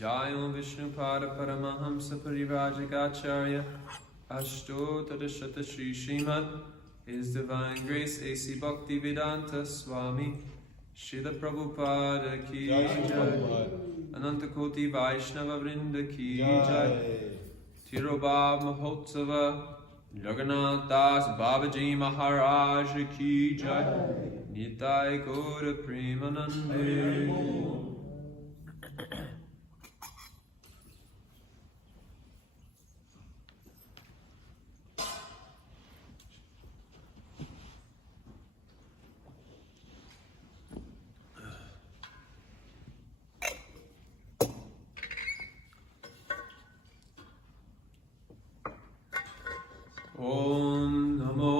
Jayam Vishnupada Paramahamsa Parivrajagacharya Ashtotadashata Shri Srimad His Divine Grace A.C. Bhaktivedanta Swami Srila Prabhupada Ki Jai Anantakoti Vaishnava Vrinda Ki Jai Tirobhav Mahotsava Jagganatha Babaji Maharaja Ki Jai Nitai Gaura Premanande. Om Namo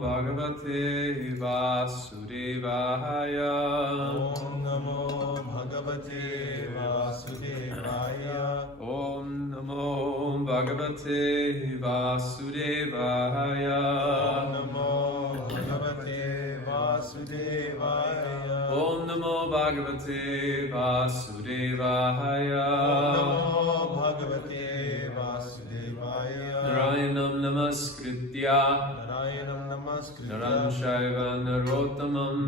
Bhagavate Vasudevaya. Om Namo Bhagavate Vasudevaya. Om Namo Bhagavate Vasudevaya. Om Namo Bhagavate Vasudevaya. Om Namo Bhagavate Vasudevaya. Om Namo Bhagavate Vasudevaya. Narayanam Namaskritya Naram Shaiva Narottamam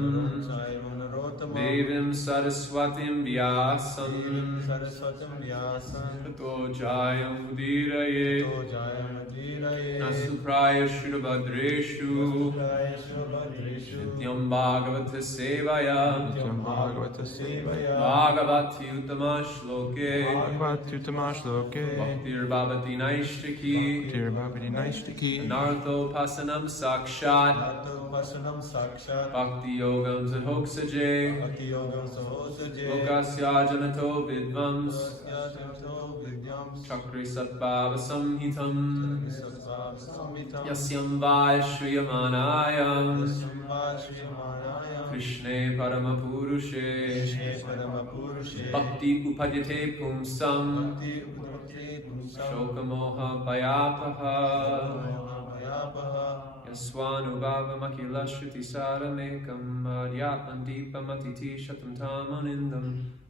Devim Saraswatim Vyasam Tato Jayam Udiraye Nasupraya Shirabhadreshu Nityam Bhagavata Sevaya Bhagavati Uttama Shloke Bhaktir Bhavati Naishtaki Nartho Pasanam Sakshat Bhakti Yogam Zahoksaje Lokasya Janato Vidvams Chakri Satbhava Samhitam Yasyam Vaishriyamanayam Krishne Paramapurushe Bhakti Upadyate Pumsam Shokamoha Bhayapaha Yaswanubhava Makila Shruti Saranekam Adyatmandipam Atiti Shatam Tamanindam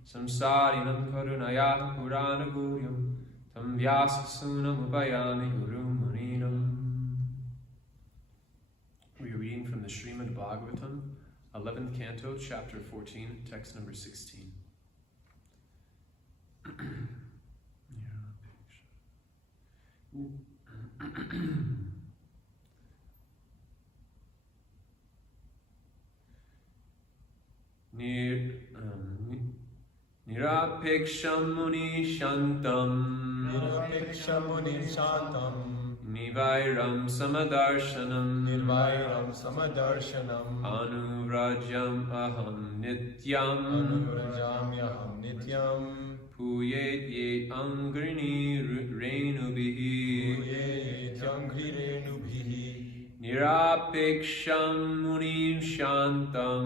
Samsarinam Karunaya Purana Guryam Tam Vyasasunam Upayami Guru Muninam. We are reading from the Srimad Bhagavatam, 11th Canto, Chapter 14, text number 16. Nirapeksham Muni Shantam Nivairam Samadarshanam Anuvrajam Aham Nityam Puyet Ye Angrini Renubihi Nirapeksham Munim Shantam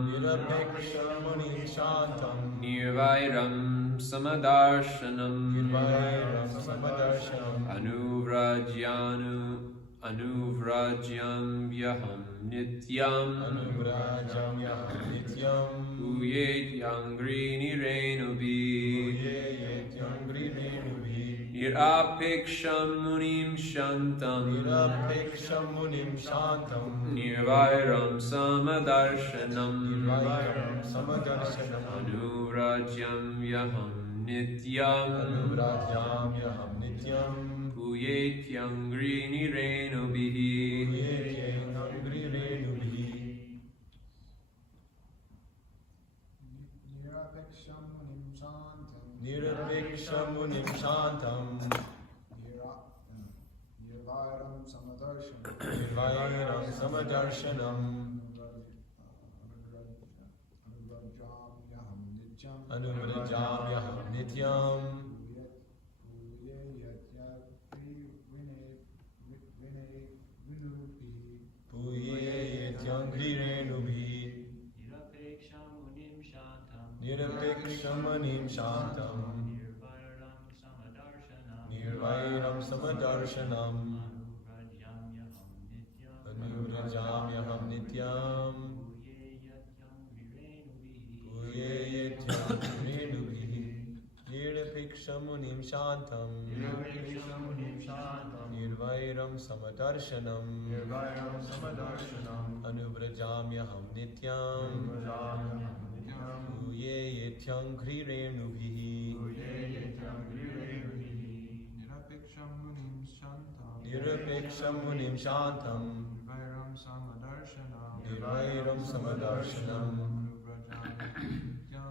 Nirvairam Samadarshanam Anuvrajyam Vyaham Nityam Uyet Yangrini Renubi Nirapeksham Munim Shantam Nirvairam Samadarshanam Anuvrajyam Vyaham Nityam Puyet Yangrini Renubihi. Nirapeksham Munim Shantam Nirvairam Samadarshanam Anuvrajyam Nityam Puyet Yangrini Renubi Nirapeksham Munim Shantam Nirvairam Samadarshanam Anuvrajyam Nityam Puyet Yangrini Renubi Nirapekshamunim Shantam Nirvairam Samadarshanam Anuvrajamyaham Nityam Uye Yetyam Krirenubhihi Nirapekshamunim Shantam Nirvairam Samadarshanam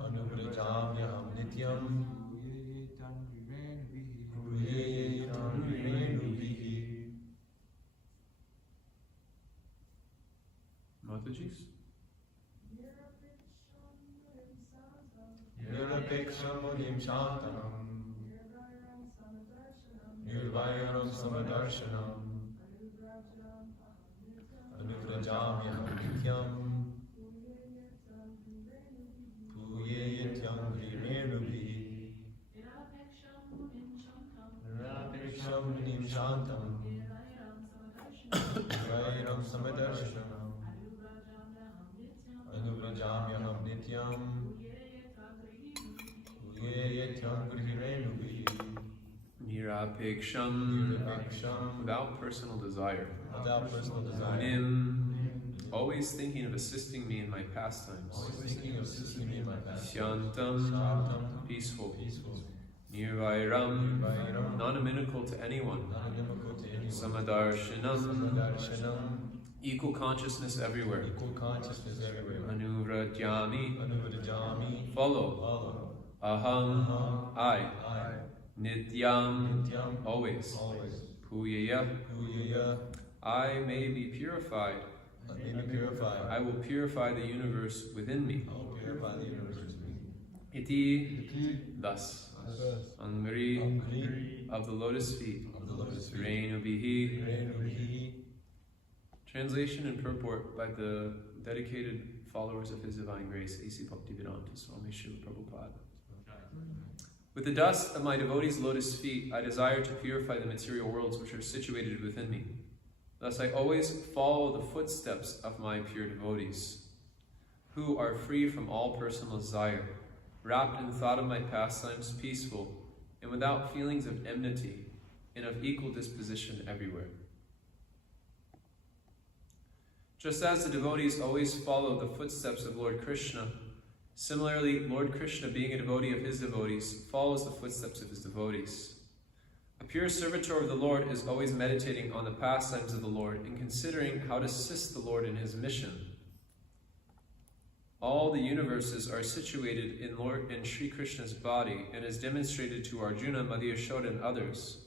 Anuvrajamyaham Nityam Uye Yetyam Krirenubhihi. Mataji's? Nirapekshamunim Shantam Nirvairam Samadarshanam Anuvrajamyaham Nityam Uye Yetyam Krirenubhihi Nirapekshamunim Shantam Nirvairam Samadarshanam Anuvrajamyaham Nityam Uye Yetyam Krirenubhihi Nirapeksham, without personal desire. Nim, always thinking of assisting me in my pastimes. Shantam, peaceful. Nirvairam, non-inimical to anyone. Samadarshanam, equal consciousness everywhere. Anuvrajami, follow. Aham, I. Nityam, always. Puyaya, I may be purified. I will purify the universe within me. Iti, thus. Angri, of the lotus feet. Renubihi. Translation and purport by the dedicated followers of His Divine Grace, A.C. Bhaktivedanta Swami Srila Prabhupada. With the dust of my devotees' lotus feet, I desire to purify the material worlds which are situated within me. Thus I always follow the footsteps of my pure devotees, who are free from all personal desire, wrapped in thought of my pastimes, peaceful, and without feelings of enmity, and of equal disposition everywhere. Just as the devotees always follow the footsteps of Lord Krishna, similarly, Lord Krishna, being a devotee of his devotees, follows the footsteps of his devotees. A pure servitor of the Lord is always meditating on the pastimes of the Lord and considering how to assist the Lord in his mission. All the universes are situated in Sri Krishna's body and is demonstrated to Arjuna, Madhya Yashoda, and others.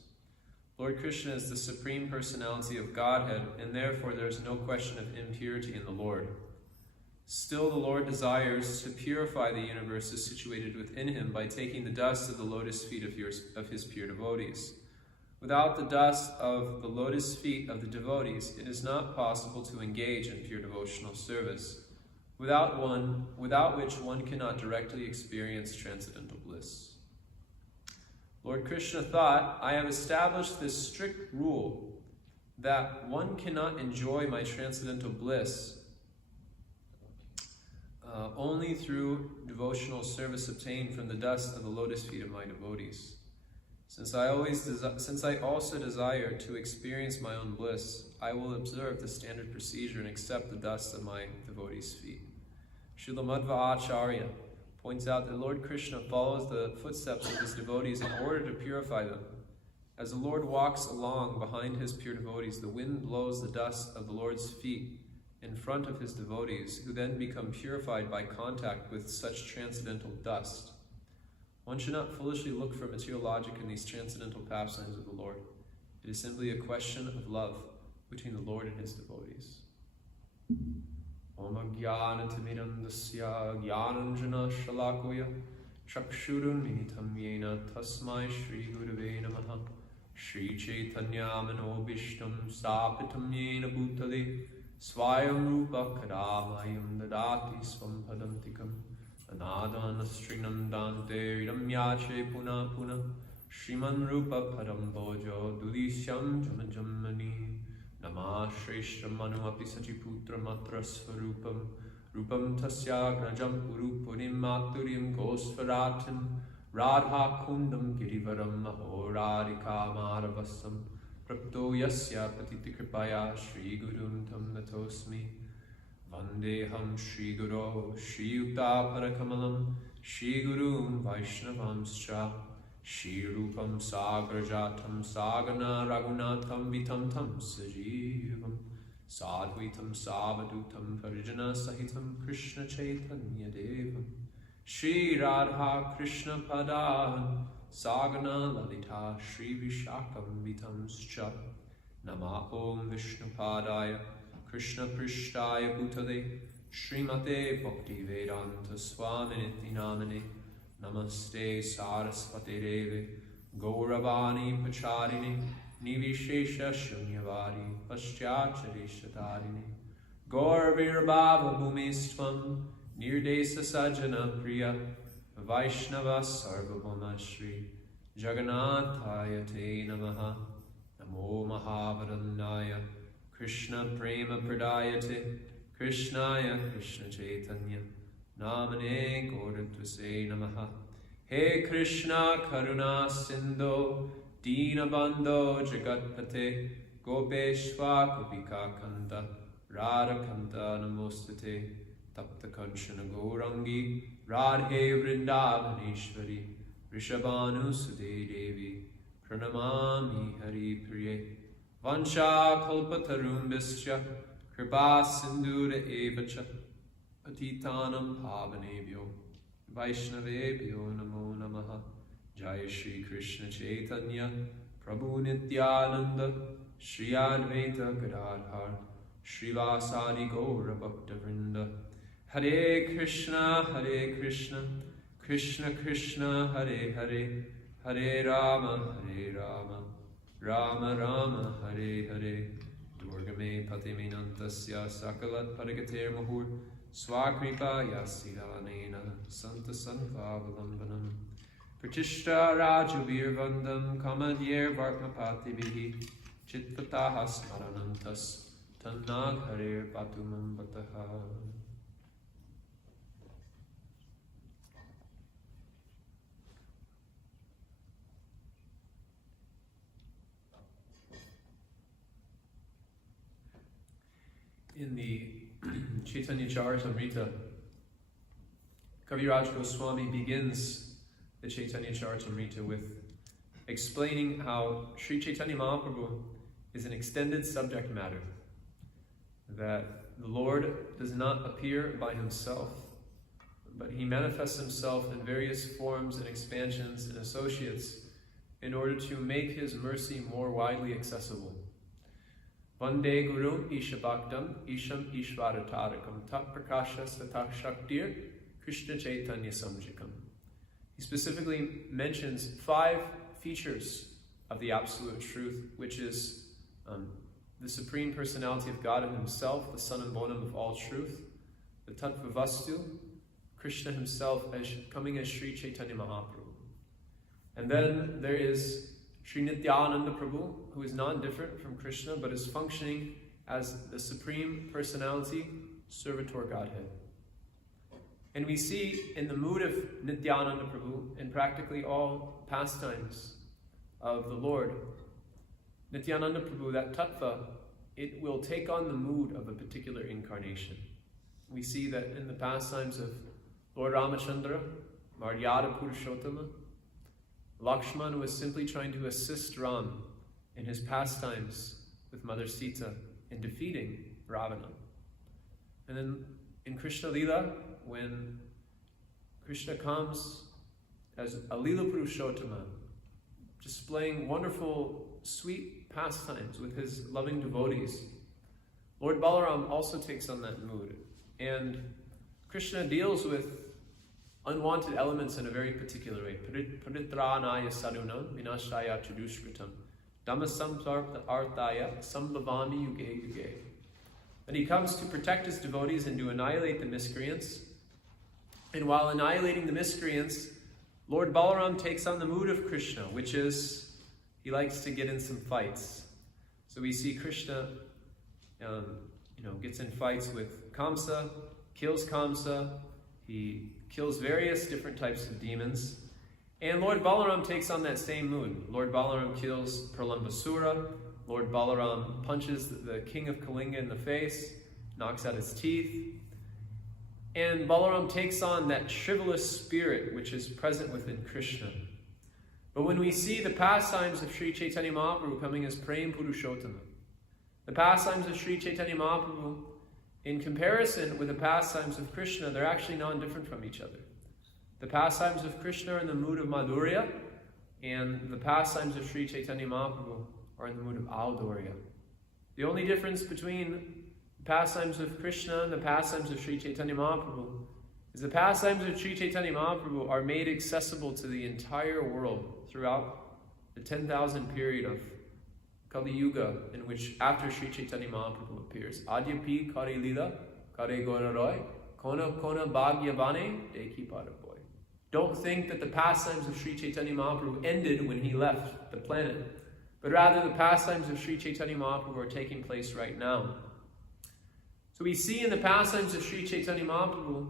Lord Krishna is the Supreme Personality of Godhead, and therefore there is no question of impurity in the Lord. Still, the Lord desires to purify the universes situated within him by taking the dust of the lotus feet of his pure devotees. Without the dust of the lotus feet of the devotees, it is not possible to engage in pure devotional service, without which one cannot directly experience transcendental bliss. Lord Krishna thought, I have established this strict rule that one cannot enjoy my transcendental bliss only through devotional service obtained from the dust of the lotus feet of my devotees. Since I also desire to experience my own bliss, I will observe the standard procedure and accept the dust of my devotees' feet. Srila Madhva Acharya points out that Lord Krishna follows the footsteps of his devotees in order to purify them. As the Lord walks along behind his pure devotees, the wind blows the dust of the Lord's feet in front of his devotees, who then become purified by contact with such transcendental dust. One should not foolishly look for material logic in these transcendental pastimes of the Lord. It is simply a question of love between the Lord and his devotees. Om Jnanatimidam Dasya Jnananjana Shalakoya Chakshurun Minitam Yena Tasmai Shri Gurave Namaha Shri Chaitanya Manobishtam Stapitam Yena Bhutale Swayam Rupa Kadamayam Dadati Swam Padantikam Anadana Strinam Dante Ramyache Puna Puna Shriman Rupa Padam Bojo Dudishyam Jamajamani Nama Shreshtam Manu Api Sachiputra Matra Svarupam Rupam Tasya Grajam Urupurim Maturim Gosvaratim Radha Kundam Girivaram Mahoradika Madhavasam Prapto Yasya Patiti Kripaya Shri Gurun Tam Natosmi Vandeham Shri Guru Shri Yukta Parakamalam Shri Gurum Vaishnavamscha Shri Rupam Sagrajatam Sagana Raghunatham Vitam Tam Sajivam Sadhuitam Savadutam Parijana Sahitam Krishna Chaitanya Devam Shri Radha Krishna Padan Sagana Lalita Shri Vishakam Vitamscha Nama Om Vishnu Padaya Krishna Prishtaya Bhutale Srimate Bhakti Vedanta Swaminiti Namane Namaste Sarasvate Deve Gauravani Pacharini Nivishesha Shunyavadi Paschachadeshatarine Gauravirbhava Bhumistvam Nirdesa Sajjana Priya Vaishnava Sarvabhama Shri Jagganatha Te Namaha Namo Mahavadandaya Krishna Prema Pradayate Krishnaya Krishna Chaitanya Namane Gauratvase Namaha He Krishna Karuna Sindho Dinabandho Jagatpate Gopeshva Gopika Kanta Radha Kanta Namostate Tapta Kanchana Gaurangi Radhe Vrindavaneshwari Rishabhanu Sute Devi Pranamami Hari Priye Vansha Kalpatarumbischa Kripa Sindura Evacha Patitanam Pavanebhyo Vaishnavebhyo Namo Namaha Jaya Shri Krishna Chaitanya Prabhu Nityananda Shri Advaita Gadadhar Srivasadi Gaura Bhakta Vrinda Hare Krishna Krishna Krishna Hare Hare Hare Rama Rama Rama Hare Hare Durgame Patiminantasya Sakalat Paragatir Mahur Swakripa Yasidanena Santa Sanvavalambanam Pratishta Rajavir Vandam Kamadyer Vartmapati Vihi Chitpataha Smaranantas Tannag Hare Patumam Bataha. In the Chaitanya Charitamrita, Kaviraj Goswami begins the Chaitanya Charitamrita with explaining how Sri Chaitanya Mahaprabhu is an extended subject matter, that the Lord does not appear by himself, but he manifests himself in various forms and expansions and associates in order to make his mercy more widely accessible. Vande Gurum Isha Bhaktam Isham Ishvaratarakam Tat Prakasha Satak Shaktir Krishna Chaitanya Samjikam. He specifically mentions 5 features of the Absolute Truth, which is the Supreme Personality of God in himself, the Son and Bonum of all truth, the Tattva Vastu, Krishna himself as coming as Sri Chaitanya Mahaprabhu. And then there is Sri Nityananda Prabhu, who is non-different from Krishna, but is functioning as the Supreme Personality, Servitor Godhead. And we see in the mood of Nityananda Prabhu, in practically all pastimes of the Lord, Nityananda Prabhu, that tattva, it will take on the mood of a particular incarnation. We see that in the pastimes of Lord Ramachandra, Maryada Purushottama, Lakshmana was simply trying to assist Ram in his pastimes with Mother Sita in defeating Ravana. And then in Krishna Lila, when Krishna comes as a Lila Purushottama, displaying wonderful, sweet pastimes with his loving devotees, Lord Balaram also takes on that mood. And Krishna deals with unwanted elements in a very particular way. Paritranaya sadunam vinashaya chadushkritam dhammasamsartha arthaya sambhavami yuge yuge. And he comes to protect his devotees and to annihilate the miscreants. And while annihilating the miscreants, Lord Balaram takes on the mood of Krishna, which is, he likes to get in some fights. So we see Krishna gets in fights with Kamsa, kills Kamsa, he kills various different types of demons, And Lord Balaram takes on that same mood. Lord Balaram kills Pralambasura. Lord Balaram punches the king of Kalinga in the face, knocks out his teeth. And Balaram takes on that chivalrous spirit which is present within Krishna. But when we see the pastimes of Sri Chaitanya Mahaprabhu coming as Prem Purushottama, the pastimes of Sri Chaitanya Mahaprabhu, in comparison with the pastimes of Krishna, they're actually non-different from each other. The pastimes of Krishna are in the mood of Madhurya, and the pastimes of Sri Chaitanya Mahaprabhu are in the mood of Audurya. The only difference between the pastimes of Krishna and the pastimes of Sri Chaitanya Mahaprabhu is the pastimes of Sri Chaitanya Mahaprabhu are made accessible to the entire world throughout the 10,000 period of Kali Yuga, in which after Sri Chaitanya Mahaprabhu appears. Adyapi Kare Lila, Kare Gora Roy, Kona Kona Bhagyavane, Deki Paraboy. Don't think that the pastimes of Sri Chaitanya Mahaprabhu ended when he left the planet, but rather the pastimes of Sri Chaitanya Mahaprabhu are taking place right now. So we see in the pastimes of Sri Chaitanya Mahaprabhu,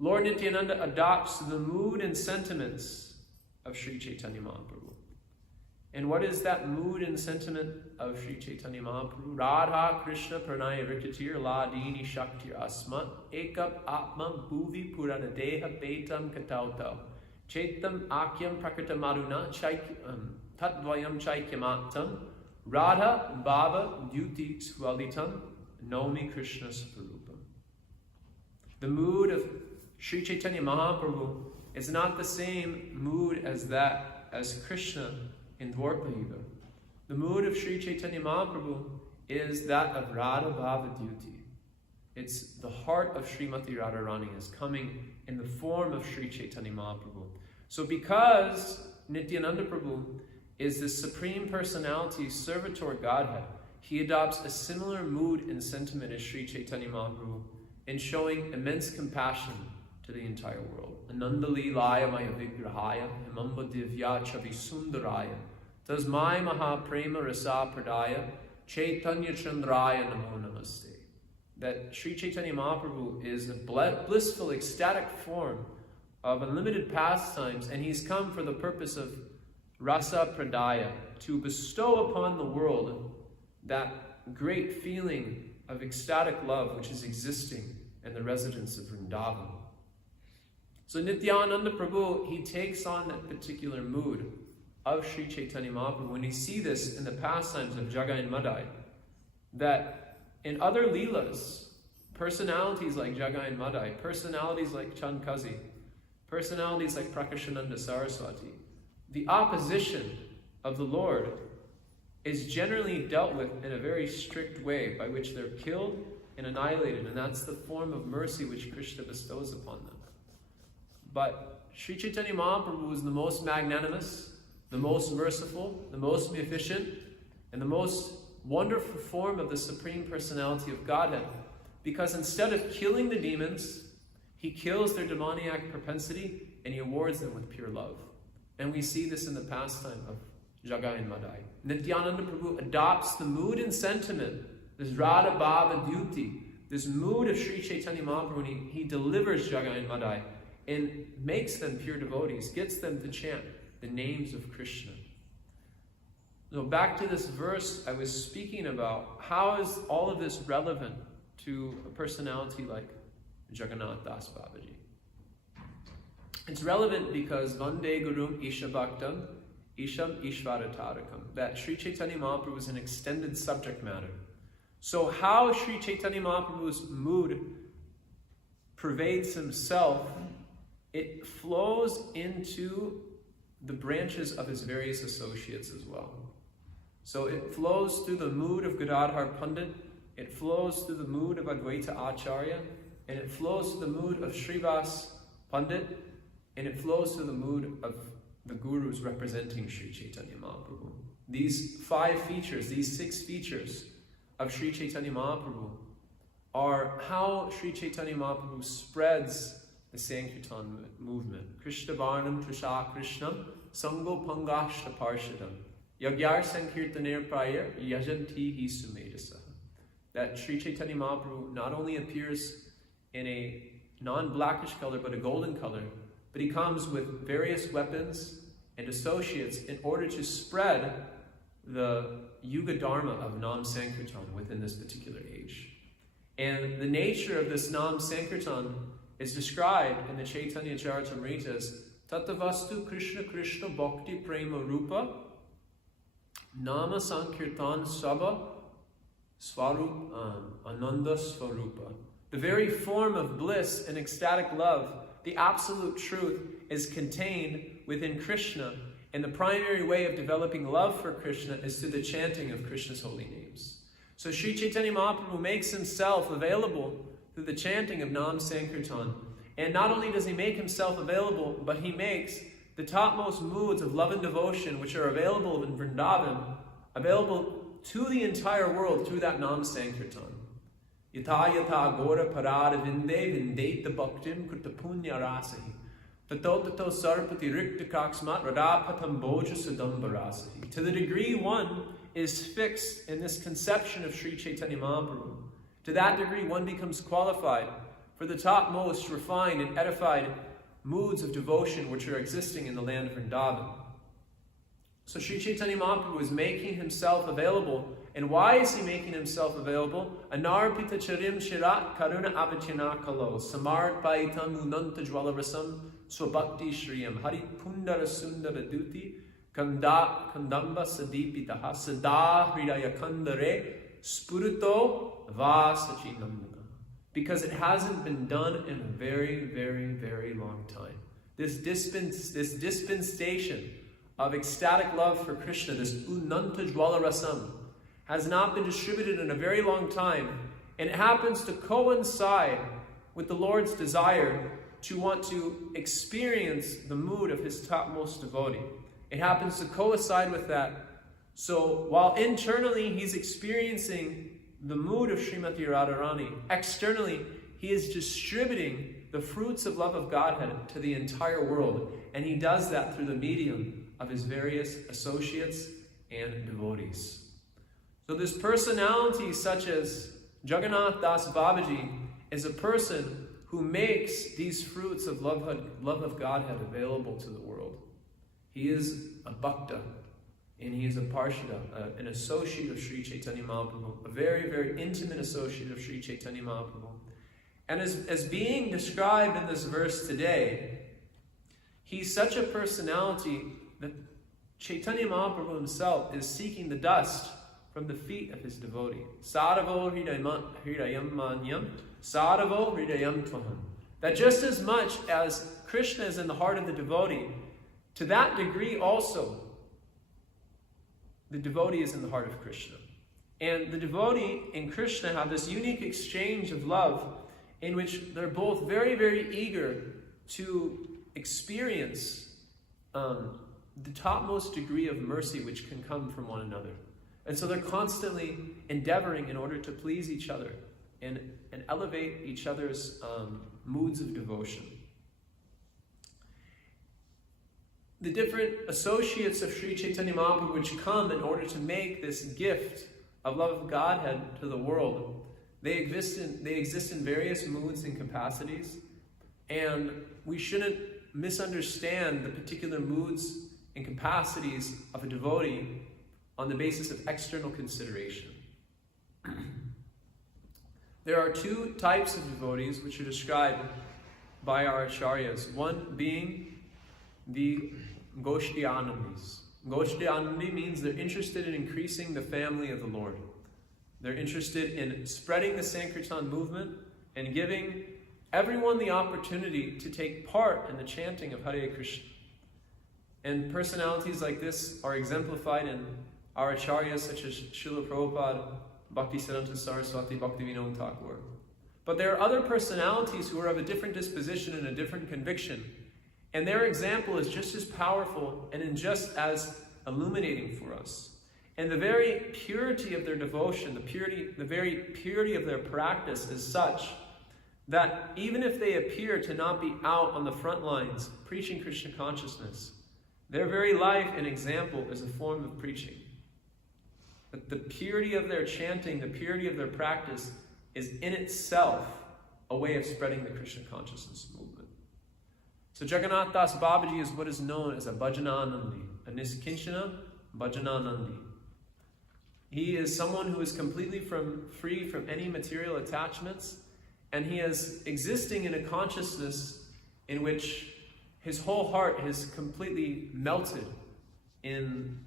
Lord Nityananda adopts the mood and sentiments of Sri Chaitanya Mahaprabhu. And what is that mood and sentiment of Sri Chaitanya Mahaprabhu? Radha Krishna Pranaya Vritatir Ladini Shaktir Asmat Ekap Atma Bhuvi Purana Deha Betam Katauta Chaitam Akyam Prakata Maruna Tatvayam Chaikyamatam Radha Baba Duti Swalitam Nomi Krishna Svarupam. The mood of Sri Chaitanya Mahaprabhu is not the same mood as Krishna in Dwarpa Yuga. The mood of Sri Chaitanya Mahaprabhu is that of Radha Bhava Duti. It's the heart of Srimati Radharani is coming in the form of Sri Chaitanya Mahaprabhu. So because Nityananda Prabhu is the Supreme Personality Servitor Godhead, he adopts a similar mood and sentiment as Sri Chaitanya Mahaprabhu in showing immense compassion to the entire world. Ananda Leelaya Maya Vigrahaya Himamba Divya Chavi Sundaraya Tasmai Maha Prema Rasa Pradaya Chaitanya Chandraya Namo Namaste. That Sri Chaitanya Mahaprabhu is a blissful, ecstatic form of unlimited pastimes, and he's come for the purpose of Rasa Pradaya, to bestow upon the world that great feeling of ecstatic love which is existing in the residence of Vrindavan. So Nityananda Prabhu, he takes on that particular mood of Sri Chaitanya Mahaprabhu. When you see this in the pastimes of Jagai and Madai, that in other Leelas, personalities like Jagai and Madai, personalities like Chandkazi, personalities like Prakashananda Saraswati, the opposition of the Lord is generally dealt with in a very strict way, by which they're killed and annihilated, and that's the form of mercy which Krishna bestows upon them. But Sri Chaitanya Mahaprabhu is the most magnanimous, the most merciful, the most efficient, and the most wonderful form of the Supreme Personality of Godhead, because instead of killing the demons, he kills their demoniac propensity and he awards them with pure love. And we see this in the pastime of Jagai and Madai. Nityananda Prabhu adopts the mood and sentiment, this Radha Bhava Duti, this mood of Sri Chaitanya Mahaprabhu, and he delivers Jagai and Madai and makes them pure devotees, gets them to chant the names of Krishna. So back to this verse I was speaking about, how is all of this relevant to a personality like Jagganatha Das Babaji? It's relevant because Vande Gurum Isha Bhaktam Isham Ishvaratarakam, that Sri Chaitanya Mahaprabhu is an extended subject matter. So how Sri Chaitanya Mahaprabhu's mood pervades himself, it flows into the branches of his various associates as well. So it flows through the mood of Gadadhar Pandit, it flows through the mood of Advaita Acharya, and it flows through the mood of Srivas Pandit, and it flows through the mood of the gurus representing Sri Chaitanya Mahaprabhu. These 5 features, these 6 features of Sri Chaitanya Mahaprabhu are how Sri Chaitanya Mahaprabhu spreads the Sankirtan movement. Krishna Varnam Trisha Krishnam Sango Pangashta Parshadam Yagyar Sankirtaner Prayar Yajanti Hi Sumedasa. That Sri Chaitanya Mahaprabhu not only appears in a non-blackish color but a golden color, but he comes with various weapons and associates in order to spread the Yuga Dharma of Nam Sankirtan within this particular age. And the nature of this Nam Sankirtan is described in the Chaitanya Charitamrita as Tatavastu Krishna Krishna Bhakti Prema Rupa Nama Sankirtan Sabha Svarup Ananda Svarupa. The very form of bliss and ecstatic love, the absolute truth, is contained within Krishna, and the primary way of developing love for Krishna is through the chanting of Krishna's holy names. So Sri Chaitanya Mahaprabhu makes himself available through the chanting of Nam Sankirtan. And not only does he make himself available, but he makes the topmost moods of love and devotion, which are available in Vrindavan, available to the entire world through that Nam Sankirtan. Yata yata gora parada vinde vindeta bhaktim kurta punya rasahi. Tato tato sarpati rikta kaksmat radapatam boja sudambarasahi. To the degree one is fixed in this conception of Sri Chaitanya Mahaprabhu, to that degree one becomes qualified for the topmost refined and edified moods of devotion which are existing in the land of Vrindavan. So Sri Chaitanya Mahaprabhu is making himself available. And why is he making himself available? Anarpita charim shirat karuna avachina kalo samart paitam unanta jwalarasam swabhakti shriyam hari pundara sundara duti kandamba sadipitaha sada hridaya kandare spurito vasachinandana. Because it hasn't been done in a very, very, very long time. This dispensation of ecstatic love for Krishna, this unanta jwala rasam, has not been distributed in a very long time, and it happens to coincide with the Lord's desire to want to experience the mood of his topmost devotee. It happens to coincide with that. So while internally he's experiencing the mood of Srimati Radharani, externally he is distributing the fruits of love of Godhead to the entire world, and he does that through the medium of his various associates and devotees. So this personality such as Jagganatha Das Babaji is a person who makes these fruits of love of Godhead available to the world. He is a bhakta, and he is a parshada, an associate of Sri Chaitanya Mahaprabhu, a very, very intimate associate of Sri Chaitanya Mahaprabhu. And as being described in this verse today, he's such a personality that Chaitanya Mahaprabhu himself is seeking the dust from the feet of his devotee. Sadavo hridayam manyam, sadavo hridayam tvaham. That just as much as Krishna is in the heart of the devotee, to that degree also, the devotee is in the heart of Krishna. And the devotee and Krishna have this unique exchange of love in which they're both very, very eager to experience the topmost degree of mercy which can come from one another. And so they're constantly endeavoring in order to please each other and elevate each other's moods of devotion. The different associates of Sri Chaitanya Mahaprabhu which come in order to make this gift of love of Godhead to the world, they exist in various moods and capacities, and we shouldn't misunderstand the particular moods and capacities of a devotee on the basis of external consideration. There are two types of devotees which are described by our acharyas. One being the Goshtyanandis. Goshtyanandi means they're interested in increasing the family of the Lord. They're interested in spreading the Sankirtan movement and giving everyone the opportunity to take part in the chanting of Hare Krishna. And personalities like this are exemplified in our acharyas such as Srila Prabhupada, Bhaktisiddhanta Saraswati, Bhaktivinoda Thakur. But there are other personalities who are of a different disposition and a different conviction, and their example is just as powerful and just as illuminating for us. And the very purity of their devotion, the very purity of their practice is such that even if they appear to not be out on the front lines preaching Krishna consciousness, their very life and example is a form of preaching. That the purity of their chanting, the purity of their practice is in itself a way of spreading the Krishna consciousness movement. So Jagganatha Das Babaji is what is known as a Bhajananandi, a Niskinchana Bhajananandi. He is someone who is completely free from any material attachments, and he is existing in a consciousness in which his whole heart is completely melted in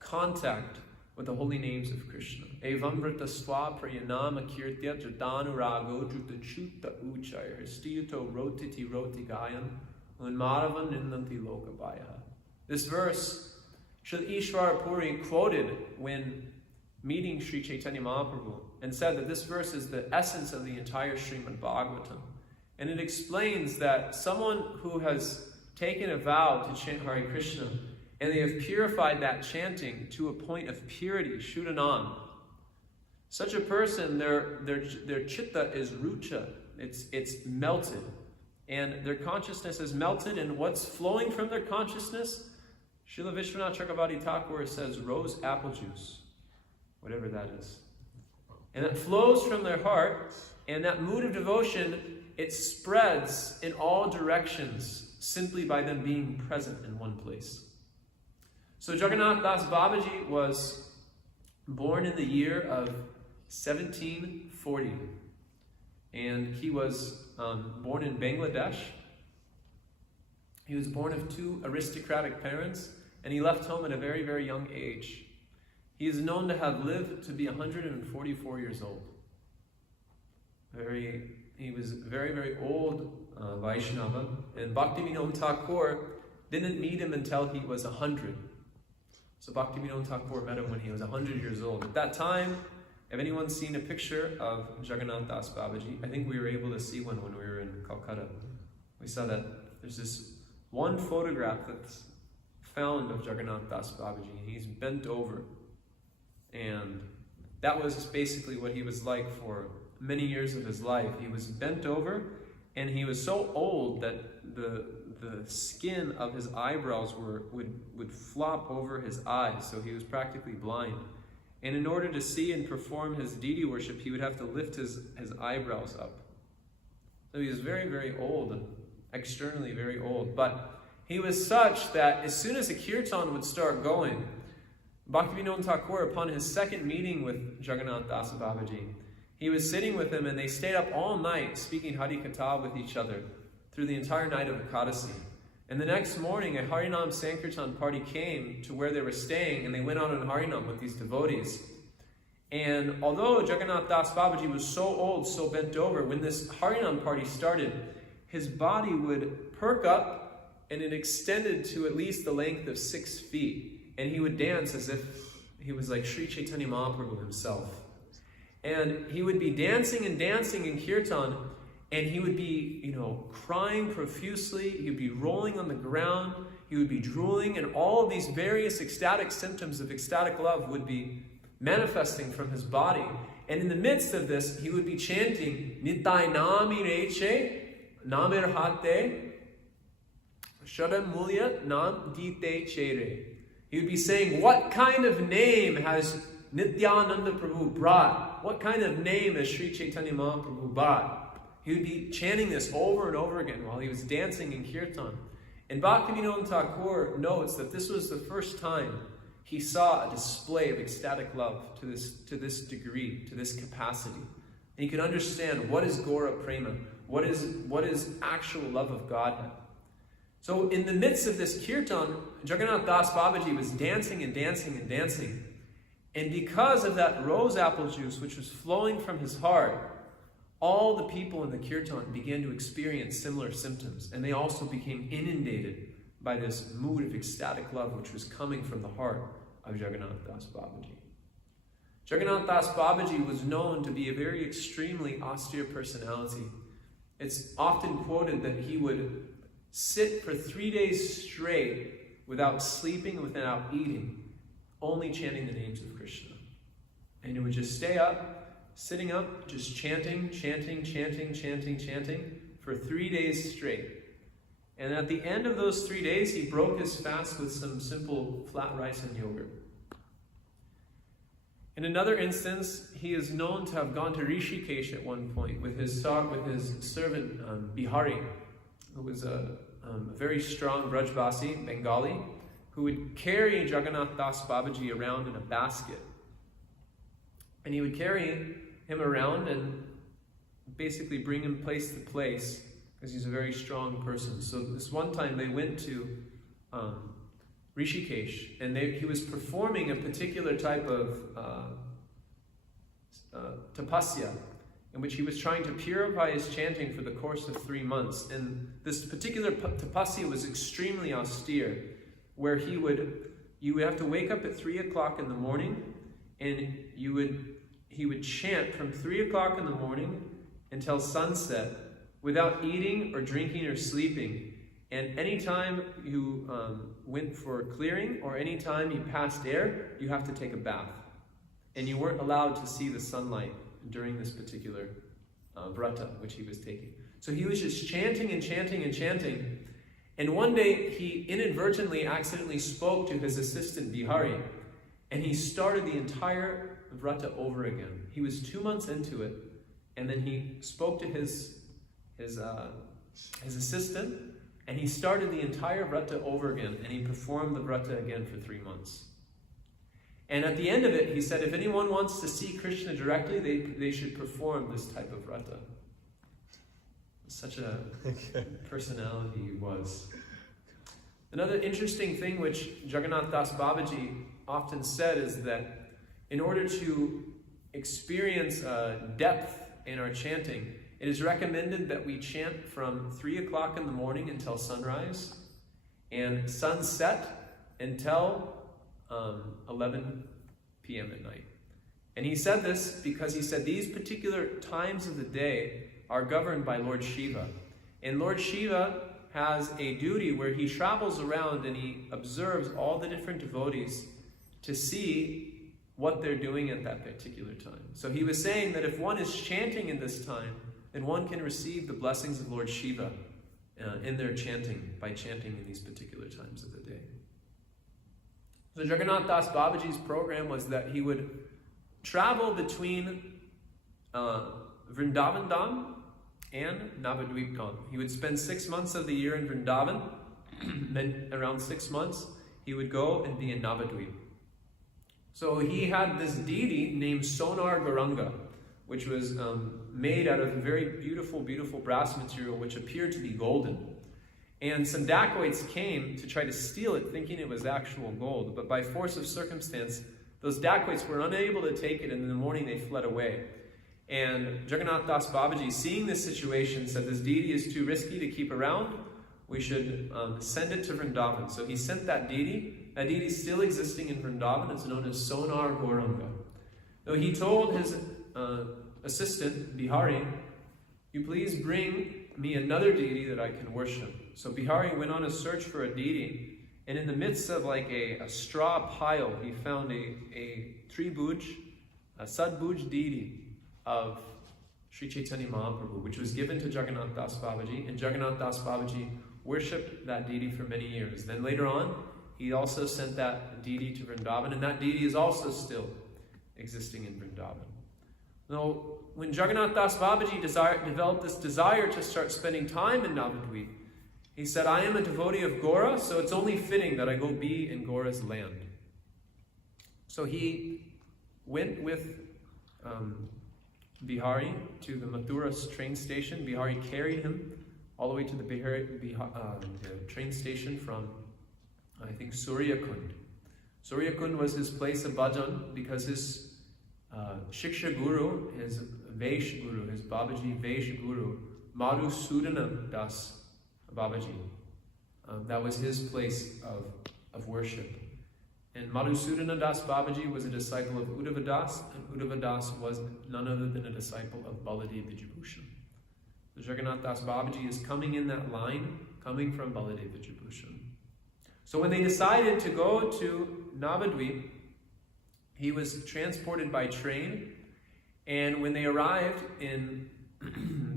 contact with the holy names of Krishna. Evamrita swa prayanama kirtya jadanu rago jutachuta uchaya histiyuto rotiti roti gayan unmaravan nindanti lokabaya. This verse, Srila Ishvara Puri quoted when meeting Sri Chaitanya Mahaprabhu and said that this verse is the essence of the entire Srimad Bhagavatam. And it explains that someone who has taken a vow to chant Hare Krishna and they have purified that chanting to a point of purity, Shuddhanam, such a person, their chitta is rucha, it's melted. And their consciousness is melted, and what's flowing from their consciousness? Srila Vishwanath Chakravarti Thakur says rose apple juice, whatever that is. And it flows from their heart, and that mood of devotion, it spreads in all directions simply by them being present in one place. So Jagganatha Das Babaji was born in the year of 1740. And he was born in Bangladesh. He was born of two aristocratic parents, and he left home at a very, very young age. He is known to have lived to be 144 years old. He was very, very old Vaishnava, and Bhaktivinoda Thakur didn't meet him until he was 100. So Bhaktivinoda Thakur met him when he was 100 years old. At that time, have anyone seen a picture of Jagganatha Das Babaji? I think we were able to see one when we were in Calcutta. We saw that there's this one photograph that's found of Jagganatha Das Babaji, and he's bent over. And that was basically what he was like for many years of his life. He was bent over, and he was so old that the skin of his eyebrows would flop over his eyes, so he was practically blind. And in order to see and perform his deity worship, he would have to lift his eyebrows up. So he was very, very old, externally very old. But he was such that as soon as a kirtan would start going, Bhaktivinoda Thakur, upon his second meeting with Jagganatha Das Babaji, he was sitting with him, and they stayed up all night speaking Hari Katha with each other through the entire night of Ekadasi. And the next morning, a Harinam Sankirtan party came to where they were staying, and they went out on Harinam with these devotees. And although Jagganatha Das Babaji was so old, so bent over, when this Harinam party started, his body would perk up, and it extended to at least the length of 6 feet. And he would dance as if he was like Sri Chaitanya Mahaprabhu himself. And he would be dancing and dancing in kirtan, and he would be, crying profusely. He would be rolling on the ground. He would be drooling, and all of these various ecstatic symptoms of ecstatic love would be manifesting from his body. And in the midst of this, he would be chanting, Nitai Nami Reche, Namir Hate, Shadam Mulya Nam Gite Chere. He would be saying, what kind of name has Nityananda Prabhu brought? What kind of name has Sri Chaitanya Mahaprabhu brought? He would be chanting this over and over again while he was dancing in kirtan. And Bhaktivinoda Thakur notes that this was the first time he saw a display of ecstatic love to this degree, to this capacity. And he could understand what is Gora Prema, what is actual love of Godhead. So in the midst of this kirtan, Jagganatha Das Babaji was dancing and dancing and dancing. And because of that rose apple juice which was flowing from his heart, all the people in the kirtan began to experience similar symptoms, and they also became inundated by this mood of ecstatic love which was coming from the heart of Jagganatha Das Babaji. Jagganatha Das Babaji was known to be a very extremely austere personality. It's often quoted that he would sit for 3 days straight without sleeping, without eating, only chanting the names of Krishna. And he would just stay up, sitting up, just chanting for 3 days straight. And at the end of those 3 days, he broke his fast with some simple flat rice and yogurt. In another instance, he is known to have gone to Rishikesh at one point with his servant Bihari, who was a a very strong Brajbasi, Bengali, who would carry Jagganatha Das Babaji around in a basket. And he would carry him around and basically bring him place to place, because he's a very strong person. So this one time they went to Rishikesh, and he was performing a particular type of tapasya, in which he was trying to purify his chanting for the course of 3 months. And this particular tapasya was extremely austere, where you would have to wake up at 3 o'clock in the morning, and he would chant from 3 o'clock in the morning until sunset without eating or drinking or sleeping. And anytime you went for clearing, or anytime you passed air, you have to take a bath. And you weren't allowed to see the sunlight during this particular vrata, which he was taking. So he was just chanting and chanting and chanting. And one day he inadvertently, accidentally spoke to his assistant Bihari, and he started the entire vrata over again. He was 2 months into it, and then he spoke to his assistant, and he started the entire vrata over again, and he performed the vrata again for 3 months. And at the end of it, he said, if anyone wants to see Krishna directly, they should perform this type of vrata. Such a personality he was. Another interesting thing which Jagganatha Das Babaji often said is that in order to experience depth in our chanting, it is recommended that we chant from 3 o'clock in the morning until sunrise, and sunset until 11 p.m. at night. And he said this because he said these particular times of the day are governed by Lord Shiva. And Lord Shiva has a duty where he travels around and he observes all the different devotees to see what they're doing at that particular time. So he was saying that if one is chanting in this time, then one can receive the blessings of Lord Shiva in their chanting, by chanting in these particular times of the day. So Jagganatha Das Babaji's program was that he would travel between Vrindavan Dham and Navadvip Dham. He would spend 6 months of the year in Vrindavan, then around 6 months he would go and be in Navadvip. So he had this deity named Sonar Gauranga, which was made out of a very beautiful, beautiful brass material which appeared to be golden. And some dacoits came to try to steal it, thinking it was actual gold. But by force of circumstance, those dacoits were unable to take it, and in the morning they fled away. And Jagganatha Das Babaji, seeing this situation, said, this deity is too risky to keep around. We should send it to Vrindavan. So he sent that deity. That deity is still existing in Vrindavan. It's known as Sonar Gauranga. So he told his assistant, Bihari, you please bring me another deity that I can worship. So Bihari went on a search for a deity, and in the midst of like a straw pile, he found a tribhuj, a sadbhuj deity of Sri Chaitanya Mahaprabhu, which was given to Jagganatha Das Babaji, and Jagganatha Das Babaji worshipped that deity for many years. Then later on, he also sent that deity to Vrindavan, and that deity is also still existing in Vrindavan. Now, when Jagganatha Das Babaji developed this desire to start spending time in Navadvip, he said, I am a devotee of Gaura, so it's only fitting that I go be in Gaura's land. So he went with Bihari to the Mathura train station. Bihari carried him all the way to the train station from, I think, Suryakund. Suryakund was his place of bhajan because his Shiksha Guru, his Vaish Guru, his Babaji Vaish Guru, Madhusudana Das Babaji, that was his place of worship. And Madhusudana Das Babaji was a disciple of Uddhava Das, and Uddhava Das was none other than a disciple of Baladev Vijabhushan. So Jagganatha Das Babaji is coming in that line, coming from Baladev Vijabhushan. So when they decided to go to Navadvip, he was transported by train, and when they arrived in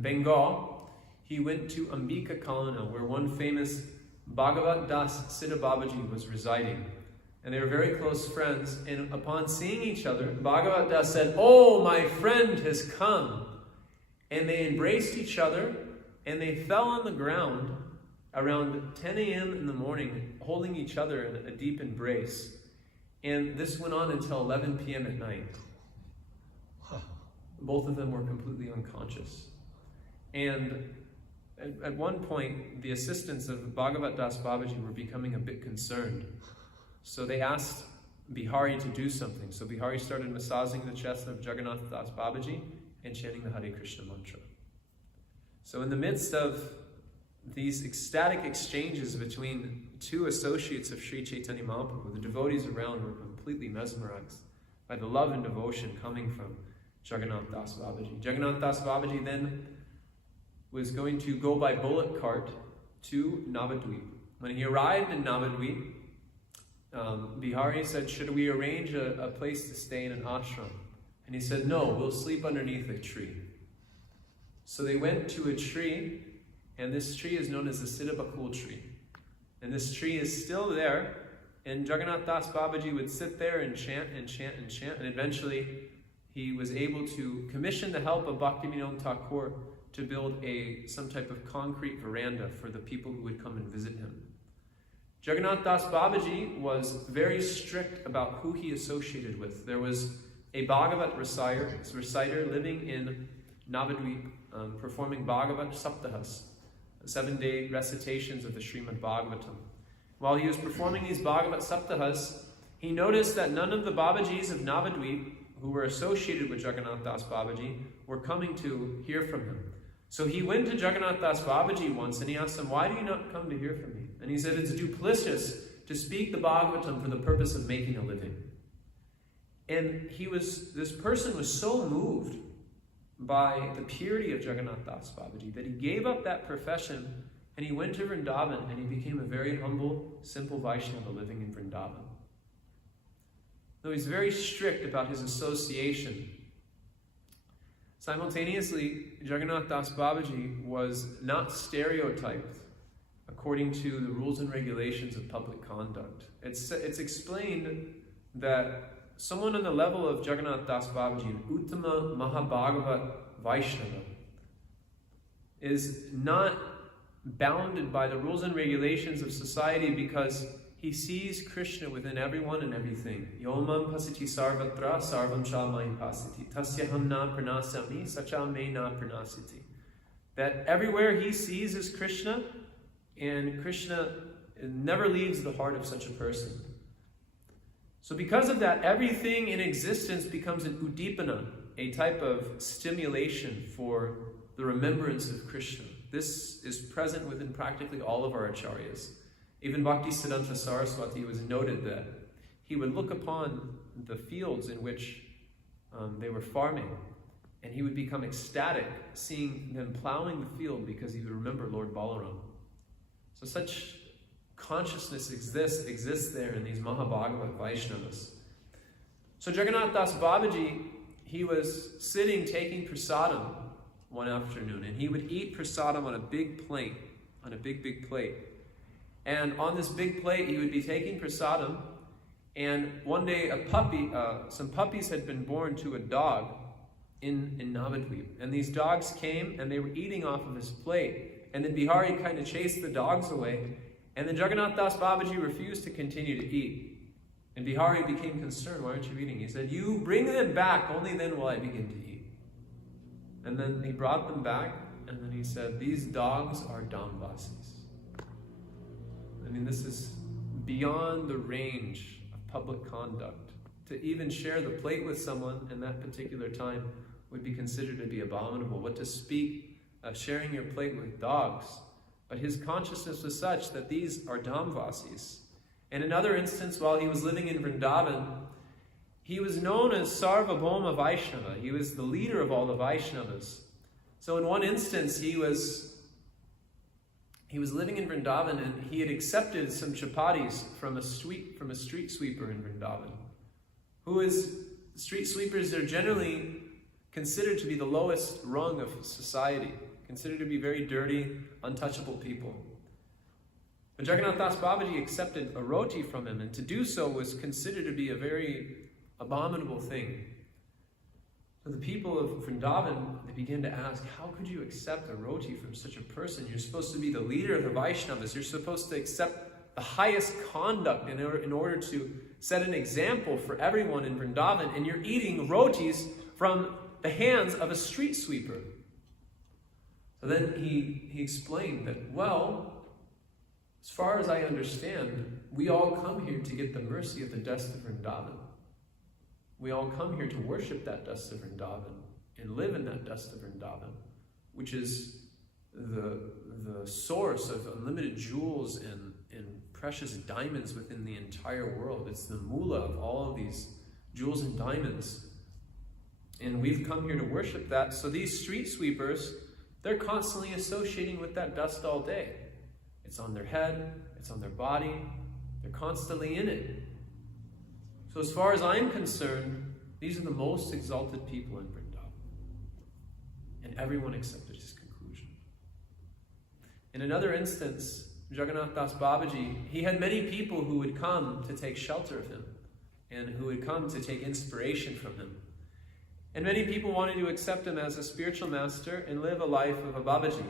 Bengal, he went to Ambika Kalana, where one famous Bhagavat Das Siddha Babaji was residing. And they were very close friends, and upon seeing each other, Bhagavat Das said, "Oh, my friend has come." And they embraced each other, and they fell on the ground around 10 a.m. in the morning, holding each other in a deep embrace. And this went on until 11 p.m. at night. Both of them were completely unconscious. And at one point, the assistants of Bhagavat Das Babaji were becoming a bit concerned. So they asked Bihari to do something. So Bihari started massaging the chest of Jagganatha Das Babaji and chanting the Hare Krishna mantra. So in the midst of these ecstatic exchanges between two associates of Sri Chaitanya Mahaprabhu, the devotees around were completely mesmerized by the love and devotion coming from Jagganatha Das Babaji. Jagganatha Das Babaji then was going to go by bullock cart to Navadvip. When he arrived in Navadvip, Bihari said, should we arrange a place to stay in an ashram? And he said, no, we'll sleep underneath a tree. So they went to a tree, and this tree is known as the Siddhabakul tree. And this tree is still there, and Jagganatha Das Babaji would sit there and chant and chant and chant, and eventually he was able to commission the help of Bhaktivinoda Thakur to build some type of concrete veranda for the people who would come and visit him. Jagganatha Das Babaji was very strict about who he associated with. There was a Bhagavat reciter living in Navadvip, performing Bhagavat Saptahas, 7-day recitations of the Srimad Bhagavatam. While he was performing these Bhagavat Saptahas, he noticed that none of the Babajis of Navadvip who were associated with Jagganatha Das Babaji were coming to hear from him. So he went to Jagganatha Das Babaji once and he asked him, why do you not come to hear from me? And he said, it's duplicitous to speak the Bhagavatam for the purpose of making a living. And this person was so moved by the purity of Jagganatha Das Babaji that he gave up that profession and he went to Vrindavan and he became a very humble, simple Vaishnava living in Vrindavan. Though he's very strict about his association, simultaneously, Jagganatha Das Babaji was not stereotyped according to the rules and regulations of public conduct. It's explained that someone on the level of Jagganatha Das Babaji, an Uttama Mahabhagavat Vaishnava, is not bounded by the rules and regulations of society because he sees Krishna within everyone and everything. Yomam pasiti sarvatra sarvam shalmai pasiti. Tasyaham na pranasami sacham me na pranasiti. That everywhere he sees is Krishna, and Krishna never leaves the heart of such a person. So because of that, everything in existence becomes an udipana, a type of stimulation for the remembrance of Krishna. This is present within practically all of our acharyas. Even Bhaktisiddhanta Saraswati was noted that he would look upon the fields in which they were farming, and he would become ecstatic seeing them plowing the field because he would remember Lord Balaram. So such consciousness exists there in these Mahabhagavat Vaishnavas. So Jagganatha Das Babaji, he was sitting taking prasadam one afternoon, and he would eat prasadam on a big plate, on a big plate. And on this big plate, he would be taking prasadam, and one day some puppies had been born to a dog in Navadvip. And these dogs came, and they were eating off of his plate. And then Bihari kind of chased the dogs away, and then Jagganatha Das Babaji refused to continue to eat. And Bihari became concerned, why aren't you eating? He said, you bring them back, only then will I begin to eat. And then he brought them back, and then he said, these dogs are Damvasis. I mean, this is beyond the range of public conduct. To even share the plate with someone in that particular time would be considered to be abominable. What to speak of sharing your plate with dogs? But his consciousness was such that these are Damvasis. In another instance, while he was living in Vrindavan, he was known as Sarvabhauma Vaishnava. He was the leader of all the Vaishnavas. So in one instance, he was living in Vrindavan, and he had accepted some chapatis from a street sweeper in Vrindavan. Street sweepers are generally considered to be the lowest rung of society, considered to be very dirty, untouchable people. But Jagganatha Das Babaji accepted a roti from him, and to do so was considered to be a very abominable thing. So the people of Vrindavan, they began to ask, how could you accept a roti from such a person? You're supposed to be the leader of the Vaishnavas. You're supposed to accept the highest conduct in order to set an example for everyone in Vrindavan, and you're eating rotis from the hands of a street sweeper. So then he explained that, well, as far as I understand, we all come here to get the mercy of the dust of Vrindavan. We all come here to worship that dust of Vrindavan and live in that dust of Vrindavan, which is the source of unlimited jewels and precious diamonds within the entire world. It's the mula of all of these jewels and diamonds. And we've come here to worship that. So these street sweepers, they're constantly associating with that dust all day. It's on their head, it's on their body, they're constantly in it. So as far as I'm concerned, these are the most exalted people in Vrindavan. And everyone accepted his conclusion. In another instance, Jagganatha Das Babaji, he had many people who would come to take shelter of him and who would come to take inspiration from him. And many people wanted to accept him as a spiritual master and live a life of a Babaji.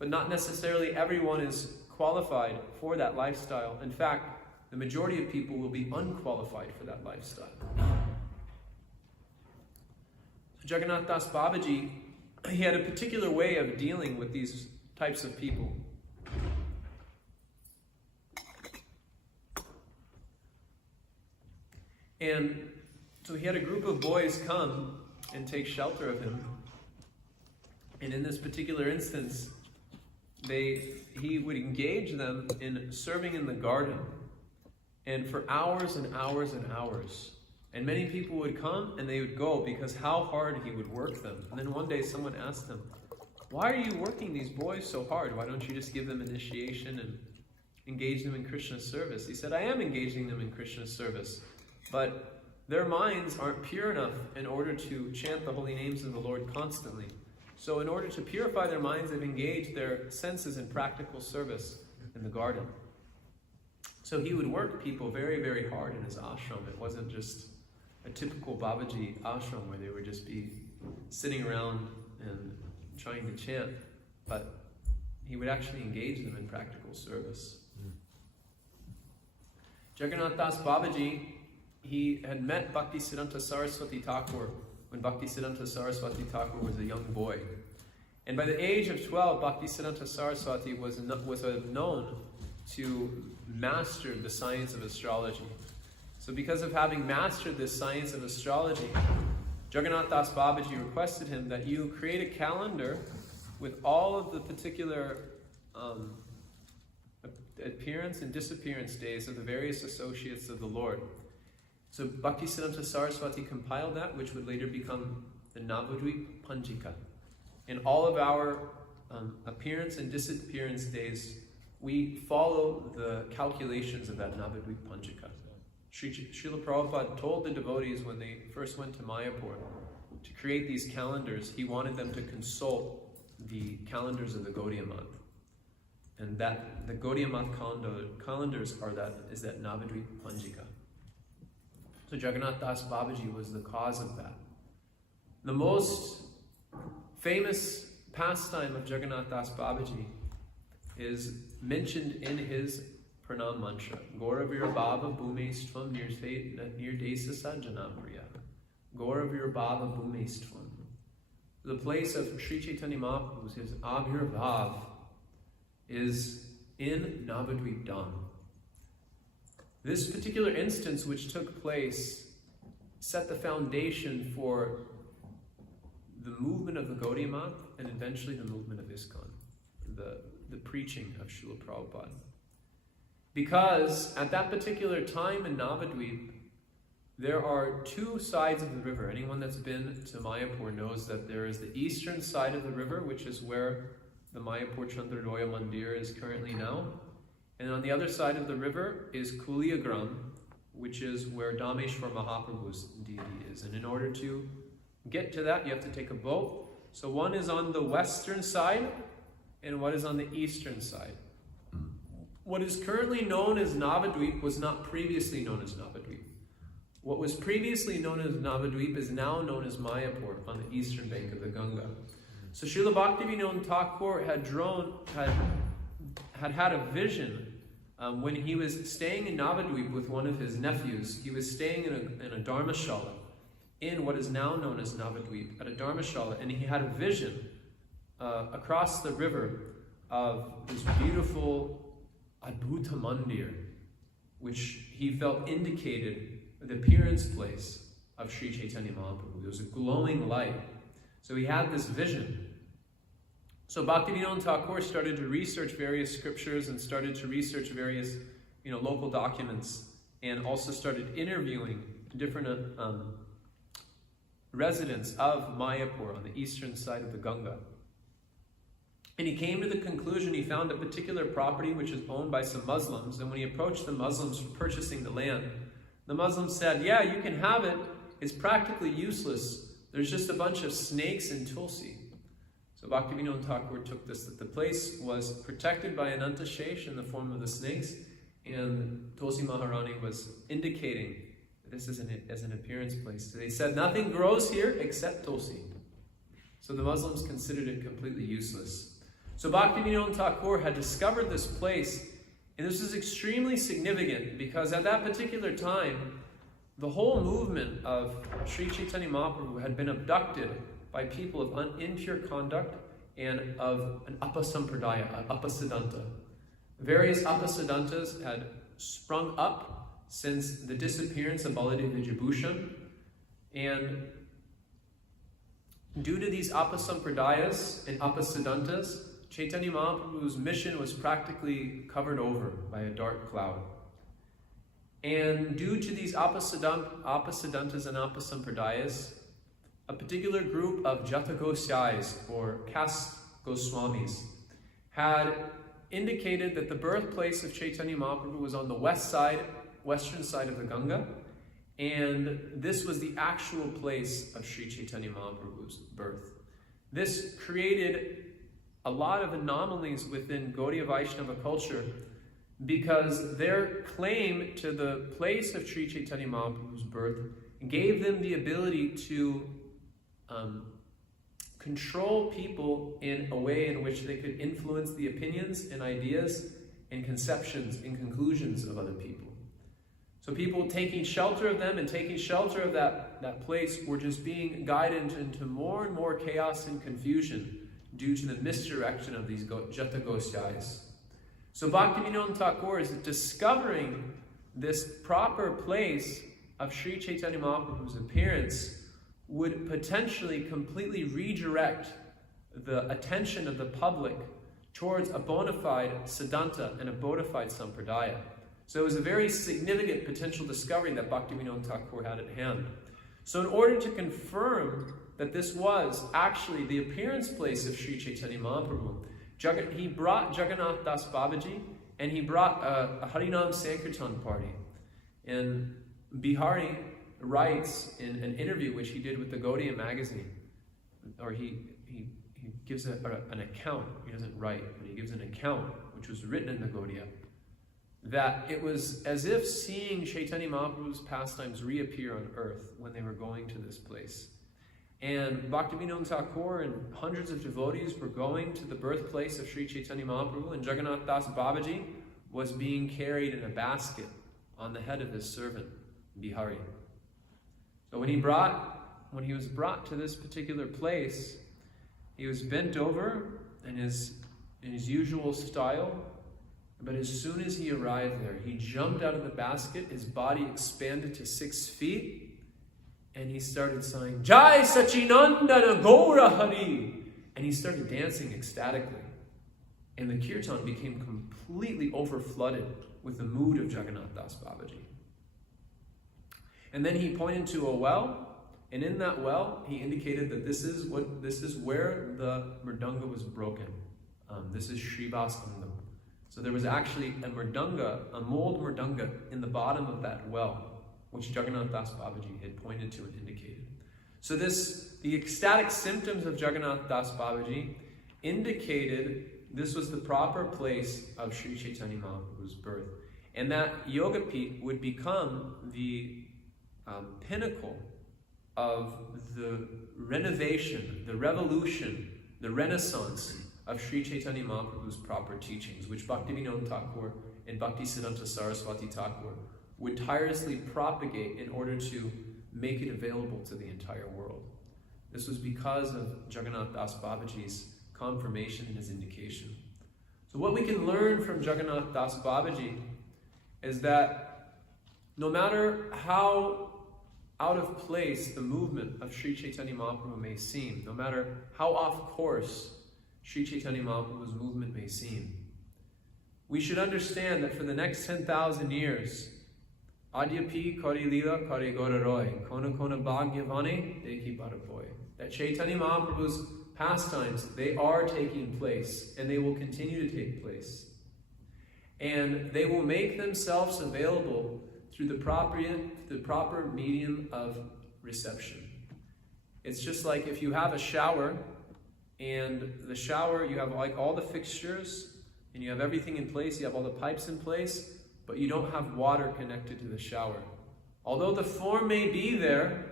But not necessarily everyone is qualified for that lifestyle. In fact, the majority of people will be unqualified for that lifestyle. So Jagganatha Das Babaji, he had a particular way of dealing with these types of people. And so he had a group of boys come and take shelter of him. And in this particular instance, he would engage them in serving in the garden. And for hours and hours and hours. And many people would come and they would go because how hard he would work them. And then one day someone asked him, why are you working these boys so hard? Why don't you just give them initiation and engage them in Krishna service? He said, I am engaging them in Krishna service. But their minds aren't pure enough in order to chant the holy names of the Lord constantly. So in order to purify their minds, they've engaged their senses in practical service in the garden. So he would work people very, very hard in his ashram. It wasn't just a typical Babaji ashram where they would just be sitting around and trying to chant, but he would actually engage them in practical service. Jagganatha Das Babaji, he had met Bhaktisiddhanta Saraswati Thakur when Bhaktisiddhanta Saraswati Thakur was a young boy. And by the age of 12, Bhaktisiddhanta Saraswati was known to master the science of astrology. So because of having mastered this science of astrology, Jagganatha Das Babaji requested him that you create a calendar with all of the particular appearance and disappearance days of the various associates of the Lord. So Bhaktisiddhanta Saraswati compiled that, which would later become the Navadvip Panjika. In all of our appearance and disappearance days, we follow the calculations of that Navadvip Panjika. Srila Prabhupada told the devotees when they first went to Mayapur to create these calendars, he wanted them to consult the calendars of the Gaudiya month. And that the Gaudiya month calendars is that Navadvip Panjika. So Jagganatha Das Babaji was the cause of that. The most famous pastime of Jagganatha Das Babaji is mentioned in his pranam mantra. Gauravira Bhava Bhumestvam Nirdesa Sajanapriya. Gauravira Bhava Bhumestvam. The place of Sri Chaitanya Mahaprabhu's, his Abhirabhav, is in Navadvip Dham. This particular instance which took place set the foundation for the movement of the Gaudiya Math and eventually the movement of ISKCON, the preaching of Srila Prabhupada. Because at that particular time in Navadvip, there are two sides of the river. Anyone that's been to Mayapur knows that there is the eastern side of the river, which is where the Mayapur Chandradoya Mandir is currently now. And on the other side of the river is Kuliagram, which is where Dameshwar Mahaprabhu's deity is. And in order to get to that, you have to take a boat. So one is on the western side, and one is on the eastern side. What is currently known as Navadvip was not previously known as Navadvip. What was previously known as Navadvip is now known as Mayapur on the eastern bank of the Ganga. So Srila Bhaktivinoda Thakur had a vision when he was staying in Navadvip with one of his nephews. He was staying in a dharmashala in what is now known as Navadvip, at a dharmashala, and he had a vision across the river of this beautiful Adbhuta Mandir, which he felt indicated the appearance place of Sri Chaitanya Mahaprabhu. There was a glowing light. So he had this vision. So Bhaktivinoda Thakur started to research various scriptures and started to research various, local documents, and also started interviewing different residents of Mayapur on the eastern side of the Ganga. And he came to the conclusion he found a particular property which is owned by some Muslims, and when he approached the Muslims for purchasing the land, the Muslims said, yeah, you can have it. It's practically useless. There's just a bunch of snakes and tulsi. So Bhaktivinoda Thakur took this, that the place was protected by Ananta Shesh in the form of the snakes, and Tulsi Maharani was indicating that this is as an appearance place. So they said, nothing grows here except tulsi. So the Muslims considered it completely useless. So Bhaktivinoda Thakur had discovered this place, and this is extremely significant because at that particular time, the whole movement of Sri Chaitanya Mahaprabhu had been abducted by people of impure conduct and of an apasampradaya, an apasiddhanta. Various apasiddhantas had sprung up since the disappearance of Baladev Vijayabhushan, and due to these apasampradayas and apasiddhantas, Chaitanya Mahaprabhu's mission was practically covered over by a dark cloud. And due to these apasiddhantas and apasampradayas, a particular group of Jata Gosyais, or caste Goswamis, had indicated that the birthplace of Chaitanya Mahaprabhu was on the western side of the Ganga, and this was the actual place of Sri Chaitanya Mahaprabhu's birth. This created a lot of anomalies within Gaudiya Vaishnava culture because their claim to the place of Sri Chaitanya Mahaprabhu's birth gave them the ability to control people in a way in which they could influence the opinions and ideas and conceptions and conclusions of other people. So people taking shelter of them and taking shelter of that place were just being guided into more and more chaos and confusion due to the misdirection of these Jata Gosyais. So Bhaktivinoda Thakur is discovering this proper place of Sri Chaitanya Mahaprabhu's appearance would potentially completely redirect the attention of the public towards a bona fide siddhanta and a bona fide sampradaya. So it was a very significant potential discovery that Bhaktivinoda Thakur had at hand. So in order to confirm that this was actually the appearance place of Sri Chaitanya Mahaprabhu, he brought Jagganatha Das Babaji, and he brought a Harinam Sankirtan party. And Bihari writes in an interview which he did with the Gaudiya magazine, or he gives an account, he doesn't write, but he gives an account which was written in the Gaudiya, that it was as if seeing Chaitanya Mahaprabhu's pastimes reappear on earth when they were going to this place. And Bhaktivinoda Thakur and hundreds of devotees were going to the birthplace of Sri Chaitanya Mahaprabhu, and Jagganatha Das Babaji was being carried in a basket on the head of his servant, Bihari. So when he was brought to this particular place, he was bent over in his usual style, but as soon as he arrived there, he jumped out of the basket, his body expanded to 6 feet, and he started saying, Jai Sachinandana Gaura Hari! And he started dancing ecstatically. And the kirtan became completely overflooded with the mood of Jagganatha Das Babaji. And then he pointed to a well, and in that well, he indicated that this is where the mridanga was broken. This is Srivasangam. So there was actually a mold mridanga in the bottom of that well, which Jagganatha Das Babaji had pointed to and indicated. So the ecstatic symptoms of Jagganatha Das Babaji indicated this was the proper place of Sri Chaitanya Mahaprabhu's birth. And that Yogapit would become the pinnacle of the renovation, the revolution, the renaissance of Sri Chaitanya Mahaprabhu's proper teachings, which Bhaktivinoda Thakur and Bhaktisiddhanta Saraswati Thakur would tirelessly propagate in order to make it available to the entire world. This was because of Jagganatha Das Babaji's confirmation and his indication. So what we can learn from Jagganatha Das Babaji is that no matter how out of place the movement of Sri Chaitanya Mahaprabhu may seem, no matter how off course Sri Chaitanya Mahaprabhu's movement may seem, we should understand that for the next 10,000 years, Adyapi Kari Lila Kari Goraroy, Kona Kona Bhagyavane Deki Baraboy, that Chaitanya Mahaprabhu's pastimes, they are taking place, and they will continue to take place. And they will make themselves available through the proper medium of reception. It's just like if you have a shower, and the shower, you have like all the fixtures, and you have everything in place, you have all the pipes in place, but you don't have water connected to the shower. Although the form may be there,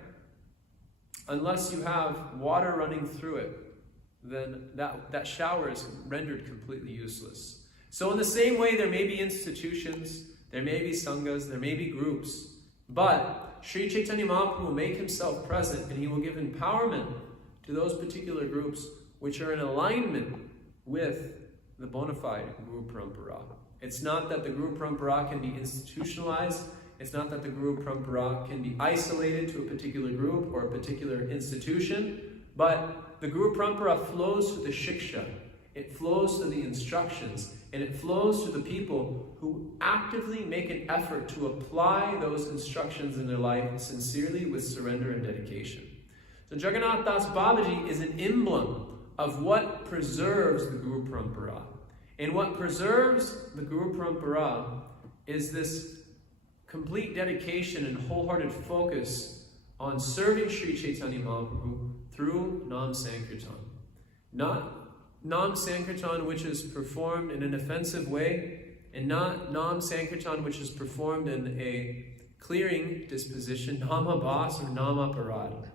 unless you have water running through it, then that shower is rendered completely useless. So in the same way, there may be institutions, there may be sanghas, there may be groups, but Sri Chaitanya Mahaprabhu will make himself present, and he will give empowerment to those particular groups which are in alignment with the bona fide Guru Parampara. It's not that the Guru Parampara can be institutionalized. It's not that the Guru Parampara can be isolated to a particular group or a particular institution, but the Guru Parampara flows through the shiksha. It flows through the instructions, and it flows to the people who actively make an effort to apply those instructions in their life sincerely with surrender and dedication. So Jagganatha Das Babaji is an emblem of what preserves the Guru Parampara. And what preserves the Guru Parampara is this complete dedication and wholehearted focus on serving Sri Chaitanya Mahaprabhu through Nam Sankirtan. Not Nam Sankirtan which is performed in an offensive way, and not Nam Sankirtan which is performed in a clearing disposition, Nama Bas or Nama Parad.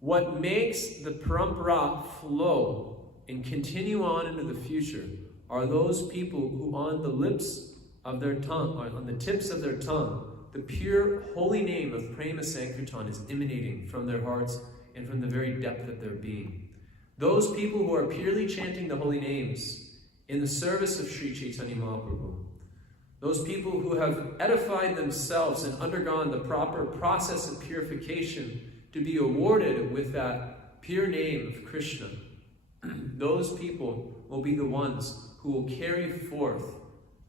What makes the Parampara flow and continue on into the future are those people who on the lips of their tongue, or on the tips of their tongue, the pure holy name of Prema Sankirtan is emanating from their hearts and from the very depth of their being. Those people who are purely chanting the holy names in the service of Sri Chaitanya Mahaprabhu, those people who have edified themselves and undergone the proper process of purification to be awarded with that pure name of Krishna, those people will be the ones who will carry forth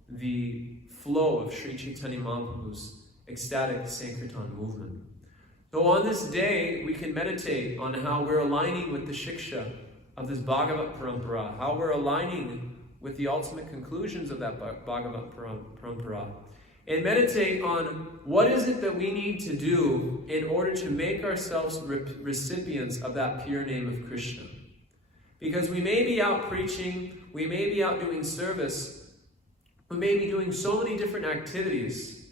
the flow of Sri Chaitanya Mahaprabhu's ecstatic Sankirtan movement. So on this day, we can meditate on how we're aligning with the shiksha of this Bhagavat Parampara, how we're aligning with the ultimate conclusions of that Bhagavat Parampara, and meditate on what is it that we need to do in order to make ourselves recipients of that pure name of Krishna. Because we may be out preaching, we may be out doing service, we may be doing so many different activities,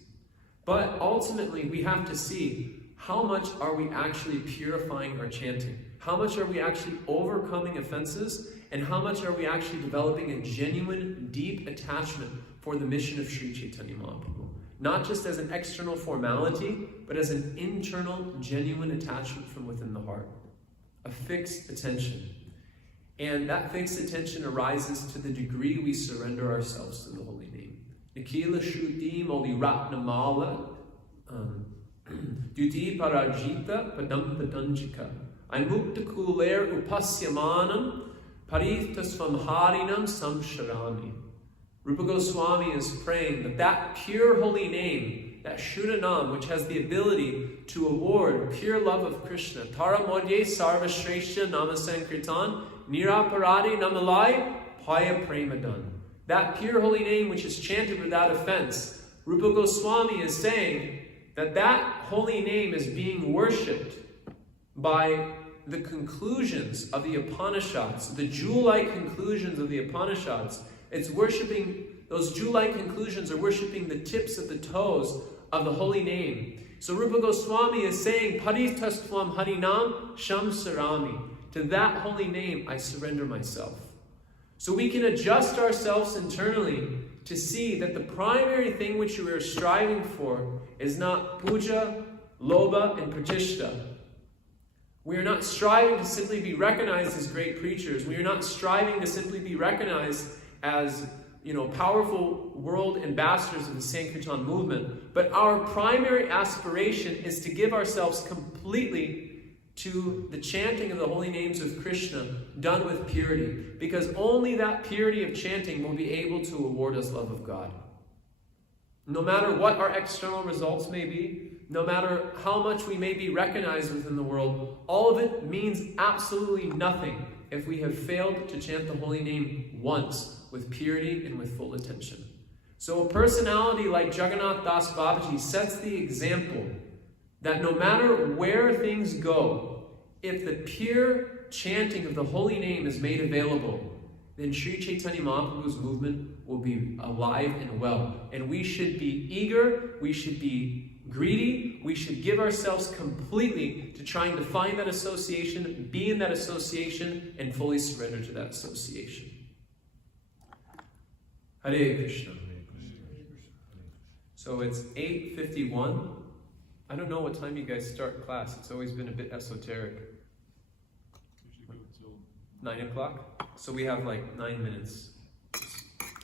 but ultimately we have to see how much are we actually purifying our chanting? How much are we actually overcoming offenses? And how much are we actually developing a genuine, deep attachment for the mission of Sri Chaitanya Mahaprabhu? Not just as an external formality, but as an internal, genuine attachment from within the heart. A fixed attention. And that fixed attention arises to the degree we surrender ourselves to the holy name. Nikila Shruti Moli Ratnamala Duti Parajita Padam Padanjika Aimukta Kuler Upasyamanam Parithasvamharinam Samsharami. Rupa Goswami is praying that pure holy name, that Shuranam, which has the ability to award pure love of Krishna, Tara Modye Sarva Shrestha Nama Sankirtan, Niraparadi Namalai Paya Premadan. That pure holy name which is chanted without offense, Rupa Goswami is saying that holy name is being worshipped by the conclusions of the Upanishads, the jewel-like conclusions of the Upanishads. It's worshipping, those jewel-like conclusions are worshipping the tips of the toes of the holy name. So Rupa Goswami is saying, Paritastvam Harinam Sham Sarami. To that holy name I surrender myself. So we can adjust ourselves internally to see that the primary thing which we are striving for is not puja, lobha, and pratishta. We are not striving to simply be recognized as great preachers. We are not striving to simply be recognized as, powerful world ambassadors of the Sankirtan movement. But our primary aspiration is to give ourselves completely to the chanting of the holy names of Krishna, done with purity. Because only that purity of chanting will be able to award us love of God. No matter what our external results may be, no matter how much we may be recognized within the world, all of it means absolutely nothing if we have failed to chant the holy name once with purity and with full attention. So a personality like Jagganatha Das Babaji sets the example that no matter where things go, if the pure chanting of the holy name is made available, then Sri Chaitanya Mahaprabhu's movement will be alive and well. And we should be eager, we should be greedy, we should give ourselves completely to trying to find that association, be in that association, and fully surrender to that association. Hare Krishna. So it's 8:51. I don't know what time you guys start class. It's always been a bit esoteric. 9 o'clock? So we have like 9 minutes to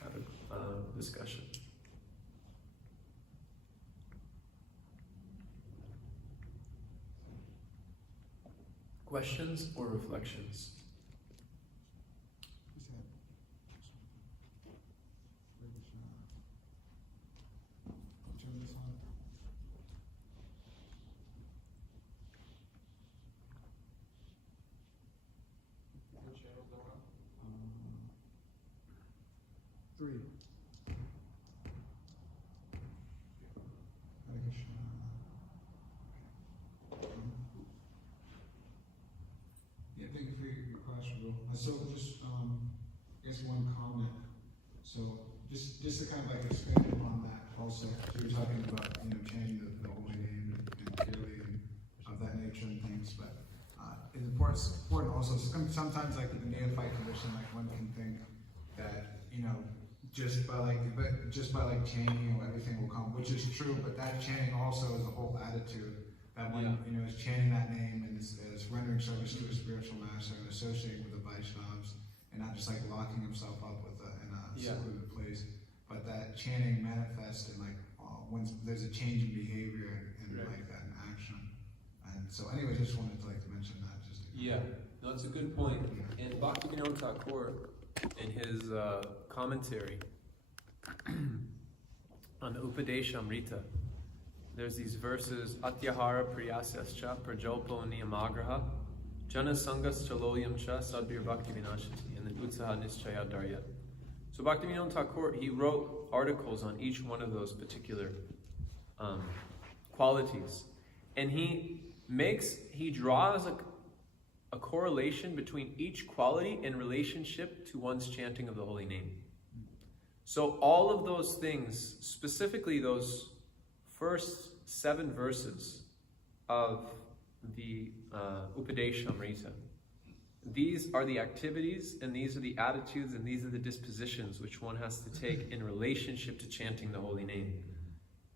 have a discussion. Questions or reflections? So just, I guess one comment. So just to kind of like expand upon that also. So you're talking about, changing the holy name and purely and of that nature and things, but it's important also. Sometimes like in the neophyte condition, like one can think that, just by chanting, everything will come, which is true, but that chanting also is a whole attitude. That one, is chanting that name and is rendering service to a spiritual master and associating with the Vaishnavas and not just like locking himself up with in a secluded place, but that chanting manifests in like when there's a change in behavior and like that in action. And so, anyways, I just wanted to mention that. No, that's a good point. And Bhaktivinoda Thakur, in his commentary on the Upadeshamrita, there's these verses, Atyahara Priyasyascha Prajalpo Niyamagraha Jana Sangas Chaloyam Cha Sadbir Bhakti Vinashati, and then Utsaha Nischaya Daryat. So Bhaktivinoda Thakur, he wrote articles on each one of those particular qualities. And he draws a correlation between each quality in relationship to one's chanting of the holy name. So all of those things, specifically those first 7 verses of the Upadeshamrita, these are the activities and these are the attitudes and these are the dispositions which one has to take in relationship to chanting the holy name.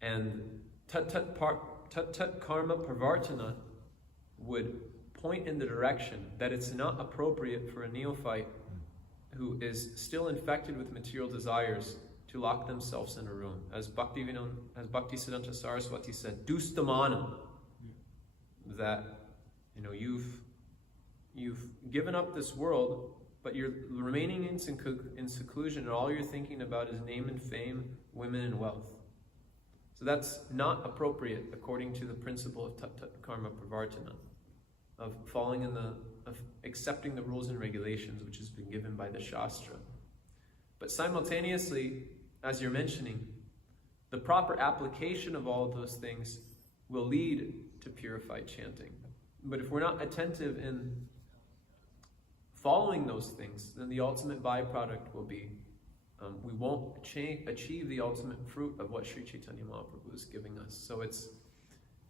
And tat karma pravartana would point in the direction that it's not appropriate for a neophyte who is still infected with material desires to lock themselves in a room. As Bhaktisiddhanta Saraswati said, dustamanam, that you've given up this world, but you're remaining in seclusion, and all you're thinking about is name and fame, women and wealth. So that's not appropriate according to the principle of tat karma pravartana, of of accepting the rules and regulations which has been given by the Shastra. But simultaneously, as you're mentioning, the proper application of all of those things will lead to purified chanting. But if we're not attentive in following those things, then the ultimate byproduct will be we won't achieve the ultimate fruit of what Sri Chaitanya Mahaprabhu is giving us. So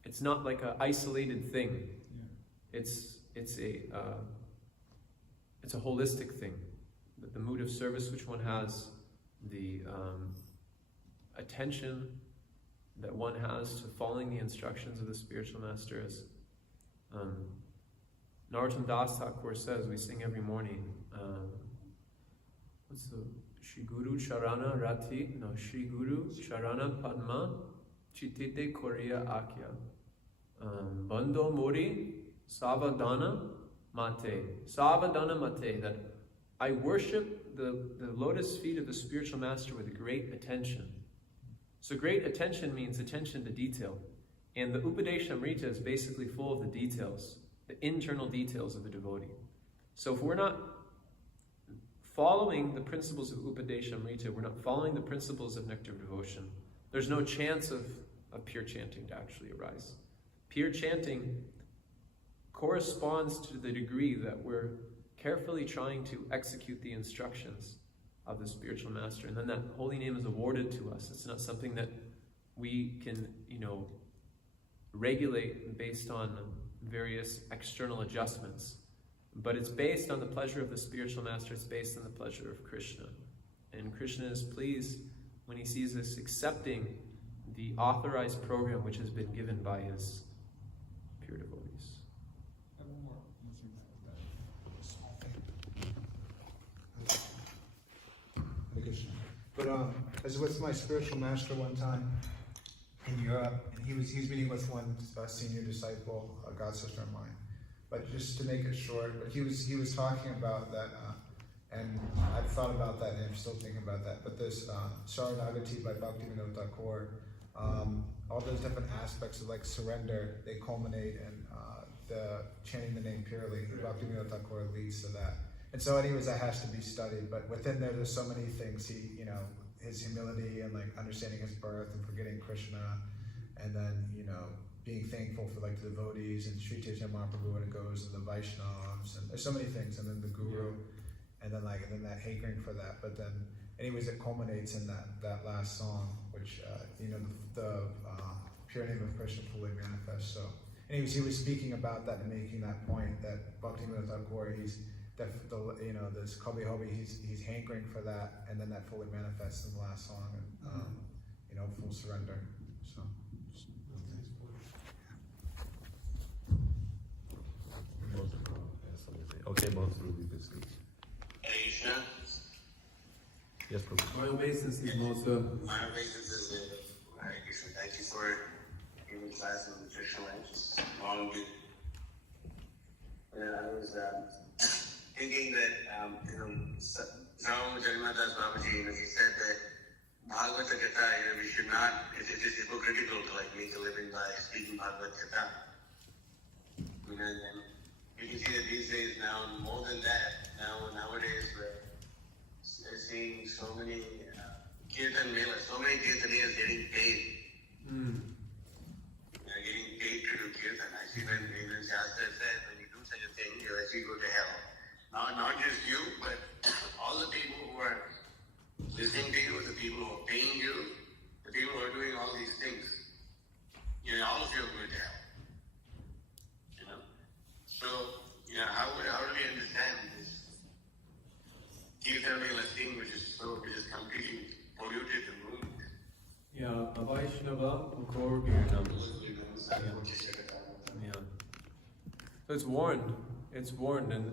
it's not like an isolated thing. Yeah. It's a holistic thing. That the mood of service which one has, the attention that one has to following the instructions of the spiritual master, as Narottam Das Thakur says, we sing every morning. What's the Shri Guru Charana Rati? No, Shri Guru Charana Padma Chitite Korea Akya. Bando Mori Savadana Mate. Savadana Mate. That I worship the lotus feet of the spiritual master with great attention. So great attention means attention to detail. And the Upadeshamrita is basically full of the details, the internal details of the devotee. So if we're not following the principles of Upadeshamrita, we're not following the principles of nectar of devotion, there's no chance of pure chanting to actually arise. Pure chanting corresponds to the degree that we're carefully trying to execute the instructions of the spiritual master, and then that holy name is awarded to us. It's not something that we can, regulate based on various external adjustments, but it's based on the pleasure of the spiritual master. It's based on the pleasure of Krishna, and Krishna is pleased when he sees us accepting the authorized program which has been given by his pure devotees. I have one more. Small thing. But I was with my spiritual master one time in Europe, and he was meeting with one senior disciple, a god sister of mine. But just to make it short, but he was talking about that, and I've thought about that, and I'm still thinking about that. But this Sharanagati by Bhaktivinoda Thakur, all those different aspects of like surrender, they culminate in the chanting the name purely. Bhaktivinoda Thakur leads to that. And so anyways, that has to be studied, but within there's so many things. His humility and like understanding his birth and forgetting Krishna, and then, being thankful for like the devotees and Sri Chaitanya Mahaprabhu when it goes, and the Vaishnavas, and there's so many things, and then the Guru, and then that hankering for that. But then anyways, it culminates in that last song, which, the pure name of Krishna fully manifests. So anyways, he was speaking about that and making that point that Bhaktivinoda Thakur, this Kavi Hobi, he's hankering for that, and then that fully manifests in the last song, and full surrender. So. Okay, both will be busy. Krishna. Yes, Prabhu. My obeisance is most good. My obeisance is Hare Krishna. Thank you for giving class on nutritional life. Long good. I was thinking that, now Jagganatha Babaji, he said that Bhagavata Katha, we should not, it is hypocritical to like make a living by speaking Bhagavad Katha. And you can see that these days now, more than that, nowadays we're seeing so many kirtan melas, so many kirtaniyas getting paid. They're getting paid to do kirtan. I see when Shastra said, when you do such a thing, you'll actually go to hell. Not just you, but all the people who are listening to you, the people who are paying you, the people who are doing all these things. All of you are going to hell. So, how do we understand this kirtan mela thing which is completely polluted and ruined? Yeah, Vaishnava Ukor Girnam. Yeah. So it's warned, and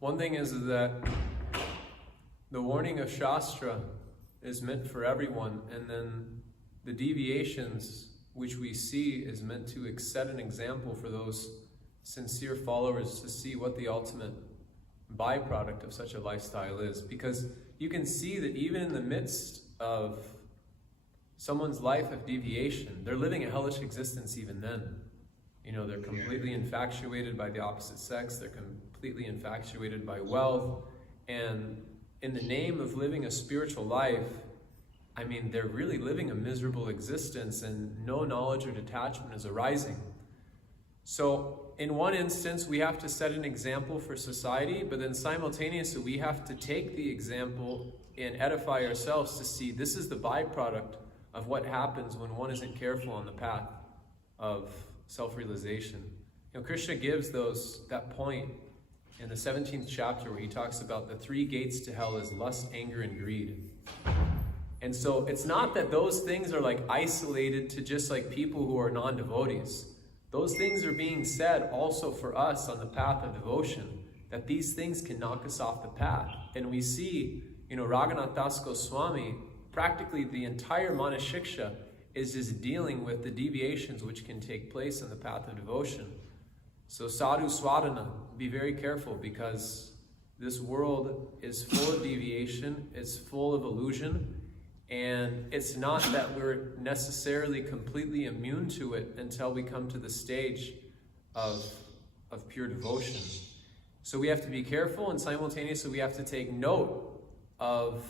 one thing is that the warning of Shastra is meant for everyone, and then the deviations which we see is meant to set an example for those sincere followers to see what the ultimate byproduct of such a lifestyle is. Because you can see that even in the midst of someone's life of deviation, they're living a hellish existence even then. They're completely infatuated by the opposite sex, they're completely infatuated by wealth, and in the name of living a spiritual life, they're really living a miserable existence, and no knowledge or detachment is arising. So in one instance, we have to set an example for society, but then simultaneously we have to take the example and edify ourselves to see this is the byproduct of what happens when one isn't careful on the path. of self-realization. You know, Krishna gives that point in the 17th chapter where he talks about the 3 gates to hell is lust, anger, and greed. And so it's not that those things are like isolated to just like people who are non-devotees. Those things are being said also for us on the path of devotion, that these things can knock us off the path. And we see, you know, Jagganatha Das Goswami, practically the entire Manashiksha is just dealing with the deviations which can take place on the path of devotion. So sadhu swadhana, be very careful, because this world is full of deviation, it's full of illusion, and it's not that we're necessarily completely immune to it until we come to the stage of pure devotion. So we have to be careful, and simultaneously we have to take note of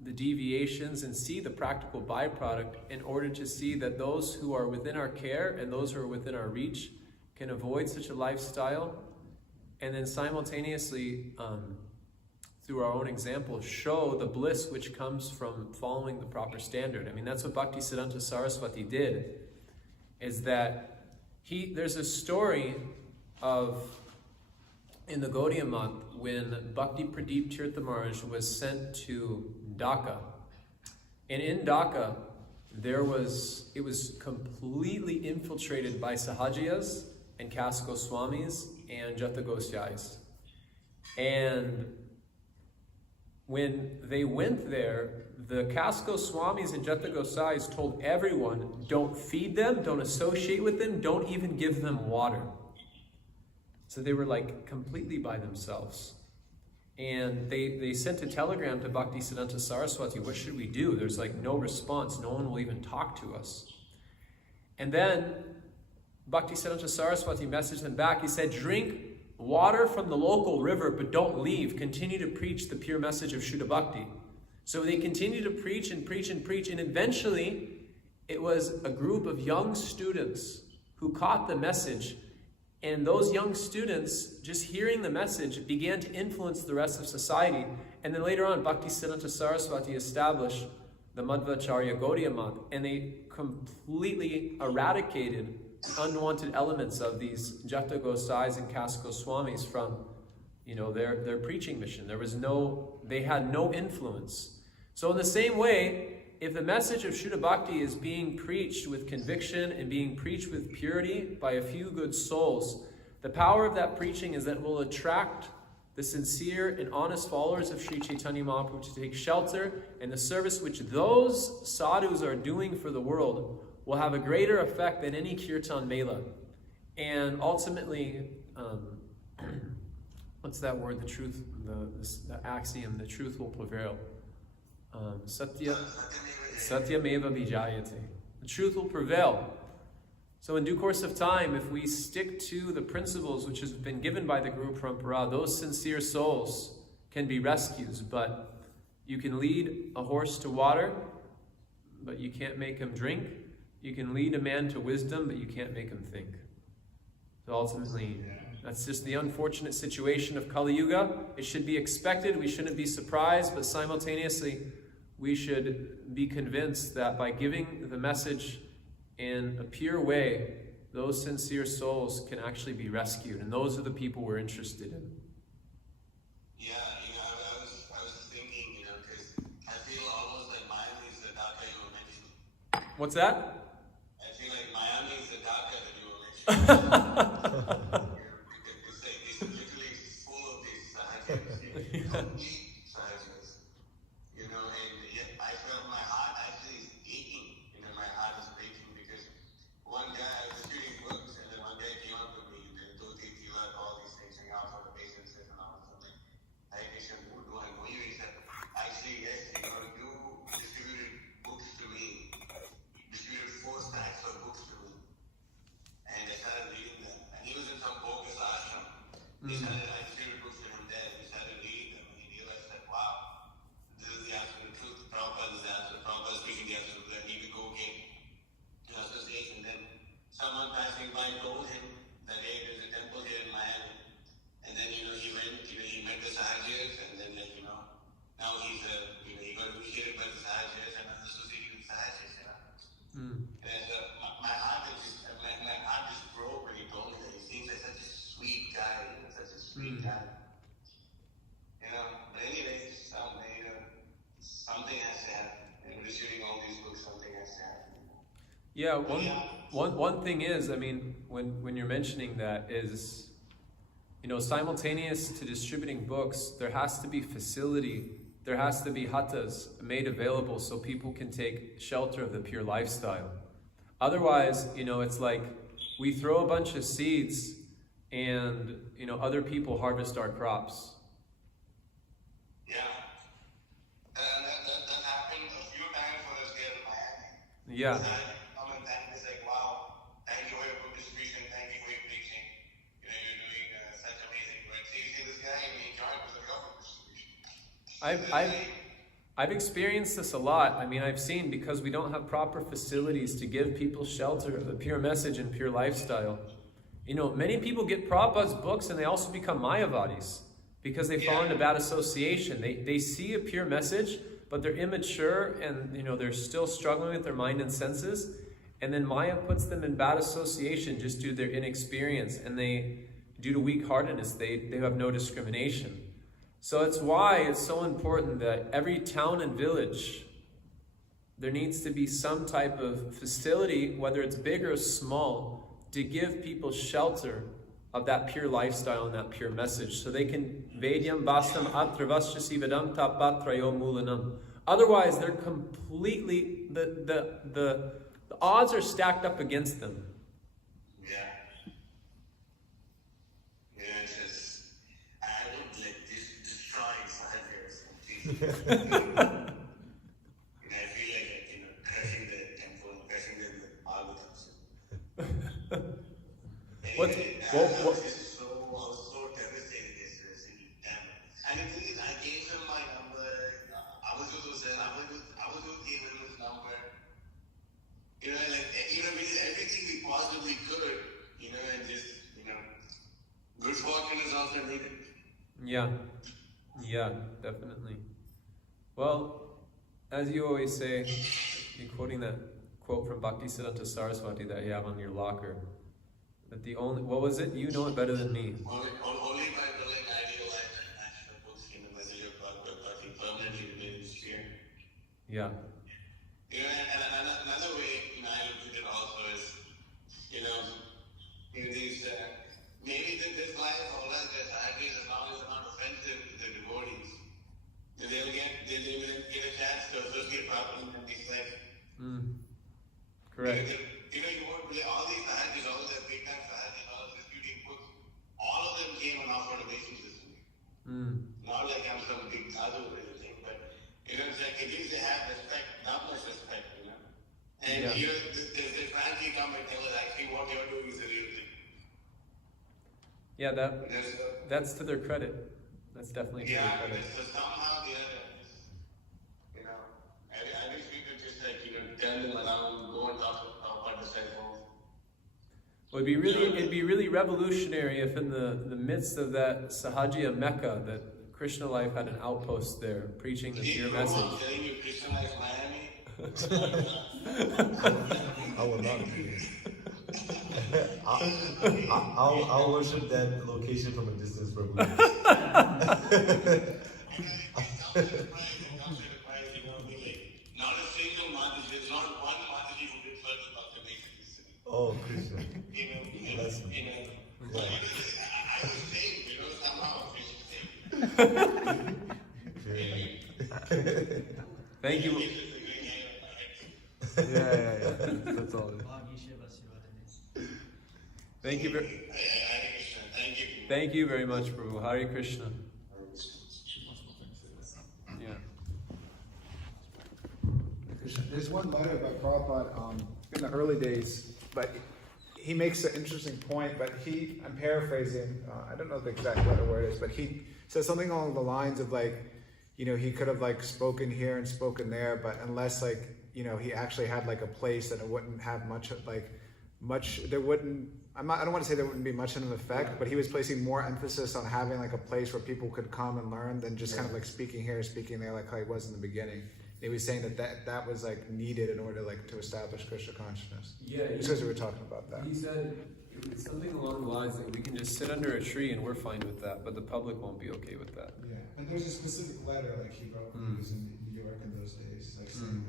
the deviations and see the practical byproduct in order to see that those who are within our care and those who are within our reach can avoid such a lifestyle, and then simultaneously, through our own example, show the bliss which comes from following the proper standard. I mean, that's what Bhaktisiddhanta Saraswati did, is that there's a story of, in the Gaudiya Math, when Bhakti Pradeep Tirtha Maharaj was sent to Dhaka. And in Dhaka, it was completely infiltrated by Sahajiyas and Kas Goswamis and Jata Gosyais. And when they went there, the Kas Goswamis and Jata Gosyais told everyone, don't feed them, don't associate with them, don't even give them water. So they were like completely by themselves. And they sent a telegram to Bhaktisiddhanta Saraswati, what should we do? There's like no response, no one will even talk to us. And then Bhaktisiddhanta Saraswati messaged them back. He said, drink water from the local river, but don't leave. Continue to preach the pure message of Shuddha Bhakti. So they continued to preach and preach and preach, and eventually it was a group of young students who caught the message. And those young students, just hearing the message, began to influence the rest of society. And then later on, Bhaktisiddhanta Saraswati established the Madhvacharya Gaudiya Math, and they completely eradicated unwanted elements of these Jata Gosais and Kas Goswamis from, you know, their preaching mission. They had no influence. So in the same way, if the message of Shuddha Bhakti is being preached with conviction and being preached with purity by a few good souls, the power of that preaching is that it will attract the sincere and honest followers of Sri Chaitanya Mahaprabhu to take shelter, and the service which those sadhus are doing for the world will have a greater effect than any kirtan mela. And ultimately, what's that word? The truth, the axiom, the truth will prevail. Satyameva vijayate. The truth will prevail. So in due course of time, if we stick to the principles which has been given by the Guru Parampara, those sincere souls can be rescued. But you can lead a horse to water, but you can't make him drink. You can lead a man to wisdom, but you can't make him think. So ultimately, that's just the unfortunate situation of Kali Yuga. It should be expected. We shouldn't be surprised, but simultaneously, we should be convinced that by giving the message in a pure way, those sincere souls can actually be rescued. And those are the people we're interested in. Yeah, I was thinking, because I feel almost like Miami is the Dhaka you were mentioning. What's that? I feel like Miami is the Dhaka that you were mentioning. It's literally full of these sahajas, complete sahajas, and yet I felt my heart actually is aching, my heart is breaking, because one guy, I was reading books, and then one guy came up to me, the Dhoti, Tila, all these things, and also the patients and all something. I said, who do I know you? He said, actually, yes, you distributed books to me, distributed 4 stacks of books to me. And I started reading them. And he was in some bogus ashram. I distributed books to him there. He started reading them, and he realized that, wow, this is the absolute truth. Prabhupada is the absolute. Prabhupada is speaking the absolute. That he would go again to association. Then someone passing by told him that, hey, there's a temple here in Miami. And then, he went, he met the Sahajas, and then, now he's he got appreciated by the Sahajas and associated with Sahajas, And my heart is just, Yeah, one thing is, I mean, when you're mentioning that is, you know, simultaneous to distributing books, there has to be facility, there has to be hattas made available so people can take shelter of the pure lifestyle. Otherwise, you know, it's like we throw a bunch of seeds and, you know, other people harvest our crops. Yeah. That happened a few times when I was here in Miami. Yeah. Come and thank me, like, wow, thank you for your book distribution, thank you for your preaching. You know, you're doing such amazing work. So you see this guy, and he joined with the government distribution. I've experienced this a lot. I mean, I've seen, because we don't have proper facilities to give people shelter of the pure message and pure lifestyle. You know, many people get Prabhupada's books and they also become Mayavadis because they fall into bad association. They see a pure message, but they're immature and, you know, they're still struggling with their mind and senses. And then Maya puts them in bad association just due to their inexperience. And they, due to weak-heartedness, they have no discrimination. So it's why it's so important that every town and village, there needs to be some type of facility, whether it's big or small, to give people shelter of that pure lifestyle and that pure message. So they can Vedyam Bastam Atravasya Vedam Tapatrayo Mulanam. Otherwise, they're completely, the odds are stacked up against them. Yeah. Yeah, it's just, I would like destroy 5 years. And I feel like, you know, crushing the temple, crushing the algorithms. Anyway, I was so devastated yesterday. And the thing is, I gave him my number. I was with his number. You know, like, you know, we did everything we possibly could, you know, and just, you know, good fortune is also needed. Yeah, definitely. Well, as you always say, you're quoting that quote from Bhaktisiddhanta Saraswati that you have on your locker, that the only, what was it? You know it better than me. Only by building ideal life and national books in the message of Bhakti permanently remain in sphere. Yeah. You know, and another way, you know, I look at it also is, you know, these, maybe this life all has just ideas as long as it's not offensive to the devotees. They'll get a chance to associate properly with these life. Correct. You know, you won't believe all these sahajis, all the big time sahajis, all of the distributing books, all of them came and offered obeisances to me. Not like I'm some big sadhu or anything, but, you know, it's like at least they have respect, not much respect, you know. And you know, they frankly come and tell us actually what you're doing is the real thing. Yeah, that's to their credit. That's definitely to their credit. So somehow the other, you know, I wish we could just like, you know, turn them around, go and talk about the cell phone. Well, it'd be really revolutionary if in the midst of that Sahajiya Mecca, that Krishna Life had an outpost there, preaching the pure message. I'm telling you, Krishna Life Miami. I will not. I'll worship that location from a distance, Prabhu. Not a single Mataji, there's not one Mataji who did such observations. Oh, Krishna. Bless me. I was saved, you know, somehow Krishna saved. Thank you. Yeah. That's all. Thank you. Thank you very much, Prabhu. Hare Krishna. Yeah. There's one letter by Prabhupada in the early days, but he makes an interesting point, but I'm paraphrasing, I don't know the exact letter where it is, but he says something along the lines of like, you know, he could have like spoken here and spoken there, but unless like, you know, he actually had like a place that it wouldn't have there wouldn't, I don't want to say there wouldn't be much of an effect, but he was placing more emphasis on having like a place where people could come and learn than just kind of like speaking here, speaking there, like how he was in the beginning. He was saying that was like needed in order like to establish Krishna consciousness. Yeah. Just because we were talking about that. He said it's something along the lines that we can just sit under a tree and we're fine with that, but the public won't be okay with that. Yeah, and there's a specific letter like he wrote when he was in New York in those days, like saying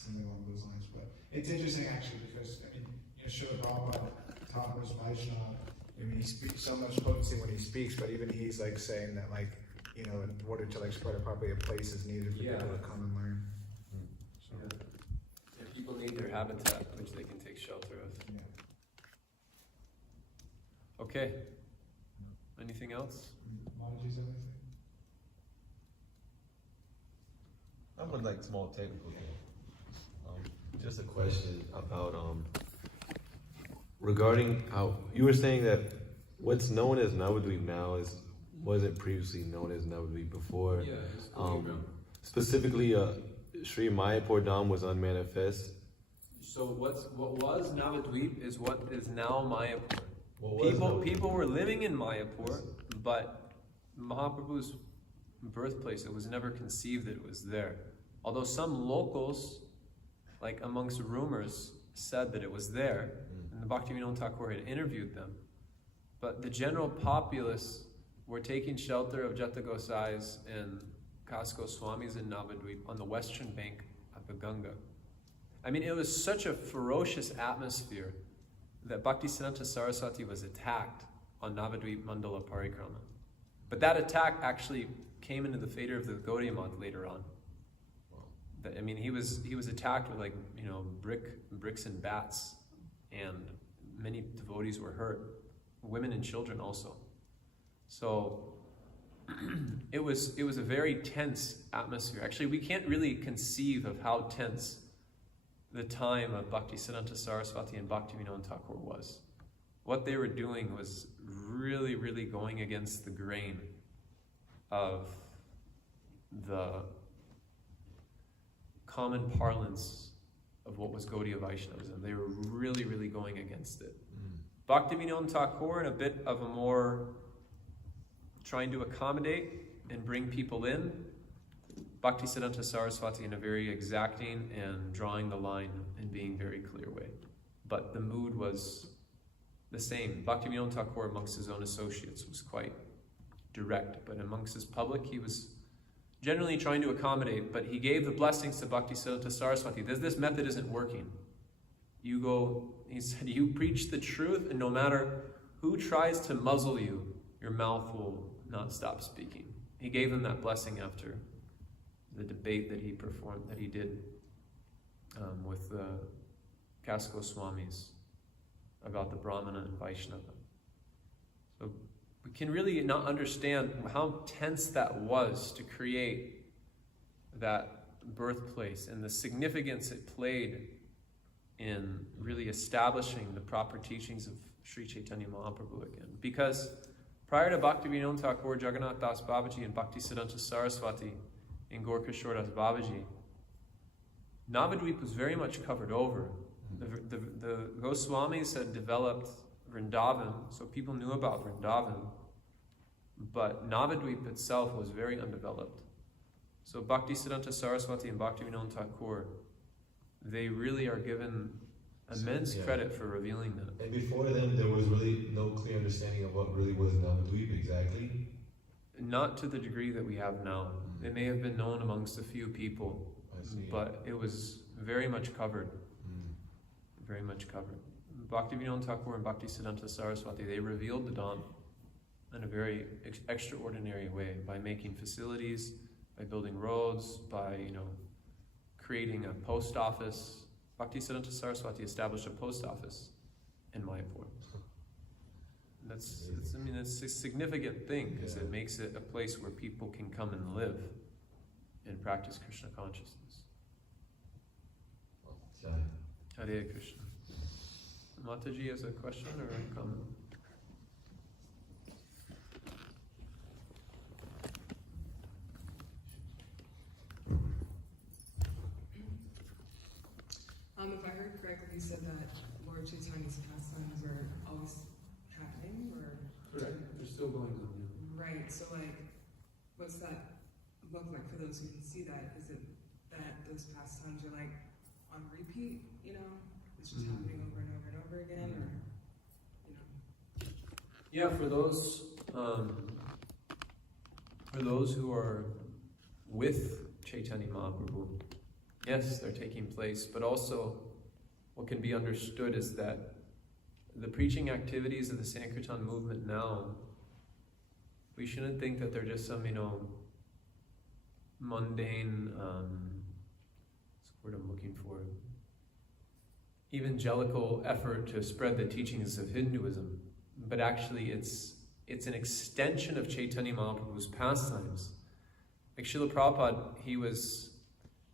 something along those lines. But it's interesting actually because I mean, Srila Prabhupada taught us Vaishnava. I mean, he speaks so much potency when he speaks, but even he's like saying that like, in order to like spread it properly, a place is needed for people to come and learn. So, Yeah, people need their habitat, which they can take shelter of. yeah. Okay. Anything else? Babaji's anything? I have one like small technical thing. Just a question about regarding how you were saying that what's known as Navadvip now wasn't previously known as Navadvip before. Yeah, Specifically, Sri Mayapur Dham was unmanifest. so what was Navadvip is what is now Mayapur. What was People were living in Mayapur, but Mahaprabhu's birthplace, it was never conceived that it was there. Although some locals, like amongst rumors, said that it was there, and the Bhaktivinoda Thakur had interviewed them. But the general populace were taking shelter of Jata Gosais and Kas Goswamis in Navadvip on the western bank of the Ganga. I mean, it was such a ferocious atmosphere that Bhaktisiddhanta Saraswati was attacked on Navadvip Mandala Parikrama. But that attack actually came into the favor of the Gaudiya Math later on. I mean, he was attacked with like, bricks and bats, and many devotees were hurt, women and children also. So it was a very tense atmosphere. Actually, we can't really conceive of how tense the time of Bhaktisiddhanta Saraswati and Bhaktivinoda Thakur was. What they were doing was really, really going against the grain of the common parlance of what was Gaudiya Vaishnavism. They were really, really going against it. Bhaktivinoda Thakur in a bit of a more trying to accommodate and bring people in. Bhaktisiddhanta Saraswati in a very exacting and drawing the line and being very clear way. But the mood was the same. Bhaktivinoda Thakur amongst his own associates was quite direct, but amongst his public he was generally trying to accommodate, but he gave the blessings to Bhaktisiddhanta Saraswati. This method isn't working. You go, he said, you preach the truth, and no matter who tries to muzzle you, your mouth will not stop speaking. He gave them that blessing after the debate that he performed, that he did with the Kas Goswamis about the Brahmana and Vaishnava. So we can really not understand how tense that was to create that birthplace and the significance it played in really establishing the proper teachings of Sri Chaitanya Mahaprabhu again. Because prior to Bhaktivinoda Thakur, Jagganatha Das Babaji, and Bhaktisiddhanta Saraswati and Gorkishore Das Babaji, Navadvip was very much covered over. The Goswamis had developed Vrindavan, so people knew about Vrindavan, but Navadvip itself was very undeveloped. So Bhaktisiddhanta Saraswati and Bhaktivinoda Thakur, they really are given immense credit for revealing that. And before them, there was really no clear understanding of what really was Navadvip exactly? Not to the degree that we have now. It may have been known amongst a few people, but it was very much covered. Very much covered. Bhaktivinoda Thakur and Bhaktisiddhanta Saraswati, they revealed the Dham in a very extraordinary way by making facilities, by building roads, by creating a post office. Bhaktisiddhanta Saraswati established a post office in Mayapur. That's a significant thing because it makes it a place where people can come and live and practice Krishna consciousness. Hare Krishna. Mataji has a question or a comment? If I heard correctly, you said that Lord Chaitanya's pastimes are always happening, or? Correct. They're still going on. Right. So, what's that look like for those who can see that? Is it that those pastimes are on repeat? It's just happening over and over and over again, or Yeah, for those who are with Chaitanya Mahaprabhu, yes, they're taking place, but also what can be understood is that the preaching activities of the Sankirtan movement now, we shouldn't think that they're just some, mundane, what's the word I'm looking for, evangelical effort to spread the teachings of Hinduism, but actually it's an extension of Chaitanya Mahaprabhu's pastimes. Like Srila Prabhupada, he was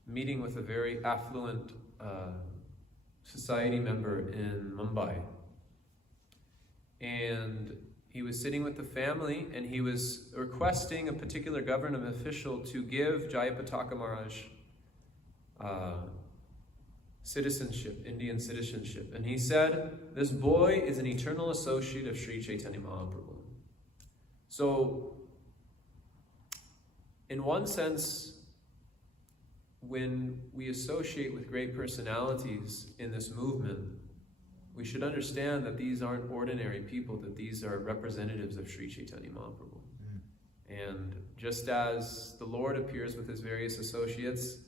meeting with a very affluent society member in Mumbai. And he was sitting with the family and he was requesting a particular government official to give Jayapataka Maharaj citizenship, Indian citizenship. And he said, this boy is an eternal associate of Sri Chaitanya Mahaprabhu. So, in one sense, when we associate with great personalities in this movement, we should understand that these aren't ordinary people, that these are representatives of Sri Chaitanya Mahaprabhu. And just as the Lord appears with his various associates,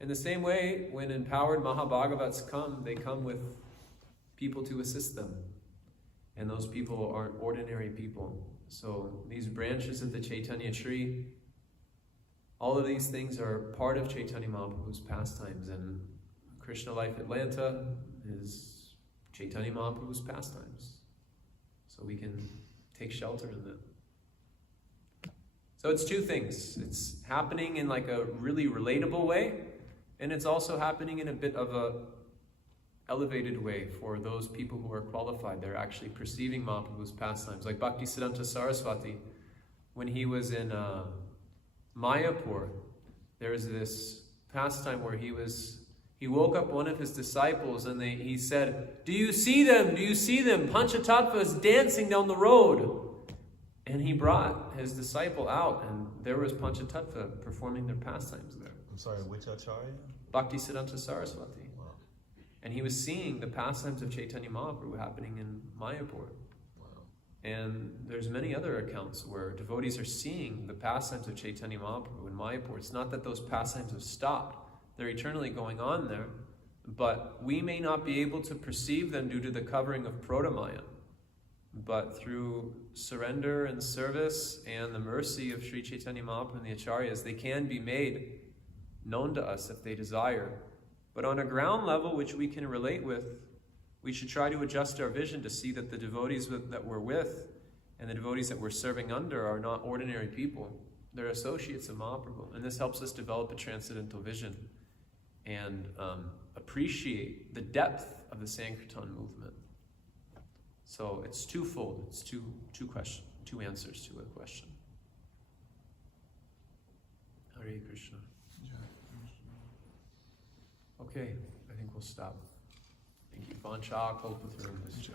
in the same way, when empowered Mahabhagavats come, they come with people to assist them. And those people aren't ordinary people. So these branches of the Chaitanya tree, all of these things are part of Chaitanya Mahaprabhu's pastimes. And Krishna Life Atlanta is Chaitanya Mahaprabhu's pastimes. So we can take shelter in them. So it's two things. It's happening in like a really relatable way, and it's also happening in a bit of a elevated way for those people who are qualified. They're actually perceiving Mahaprabhu's pastimes. Like Bhaktisiddhanta Saraswati, when he was in Mayapur, there was this pastime where he woke up one of his disciples and he said, "Do you see them? Do you see them? Panchatattva is dancing down the road." And he brought his disciple out, and there was Panchatattva performing their pastimes there. I'm sorry, which acharya? Bhaktisiddhanta Saraswati. Wow. And he was seeing the pastimes of Chaitanya Mahaprabhu happening in Mayapur. Wow. And there's many other accounts where devotees are seeing the pastimes of Chaitanya Mahaprabhu in Mayapur. It's not that those pastimes have stopped. They're eternally going on there. But we may not be able to perceive them due to the covering of Prodamaya. But through surrender and service and the mercy of Sri Chaitanya Mahaprabhu and the Acharyas, they can be made known to us if they desire. But on a ground level, which we can relate with, we should try to adjust our vision to see that the devotees that we're with and the devotees that we're serving under are not ordinary people. They're associates of Mahaprabhu. And this helps us develop a transcendental vision and appreciate the depth of the Sankirtan movement. So it's twofold. It's two answers to a question. Hare Krishna. Okay, I think we'll stop. Thank you. Vancha kalpatarubhyascha.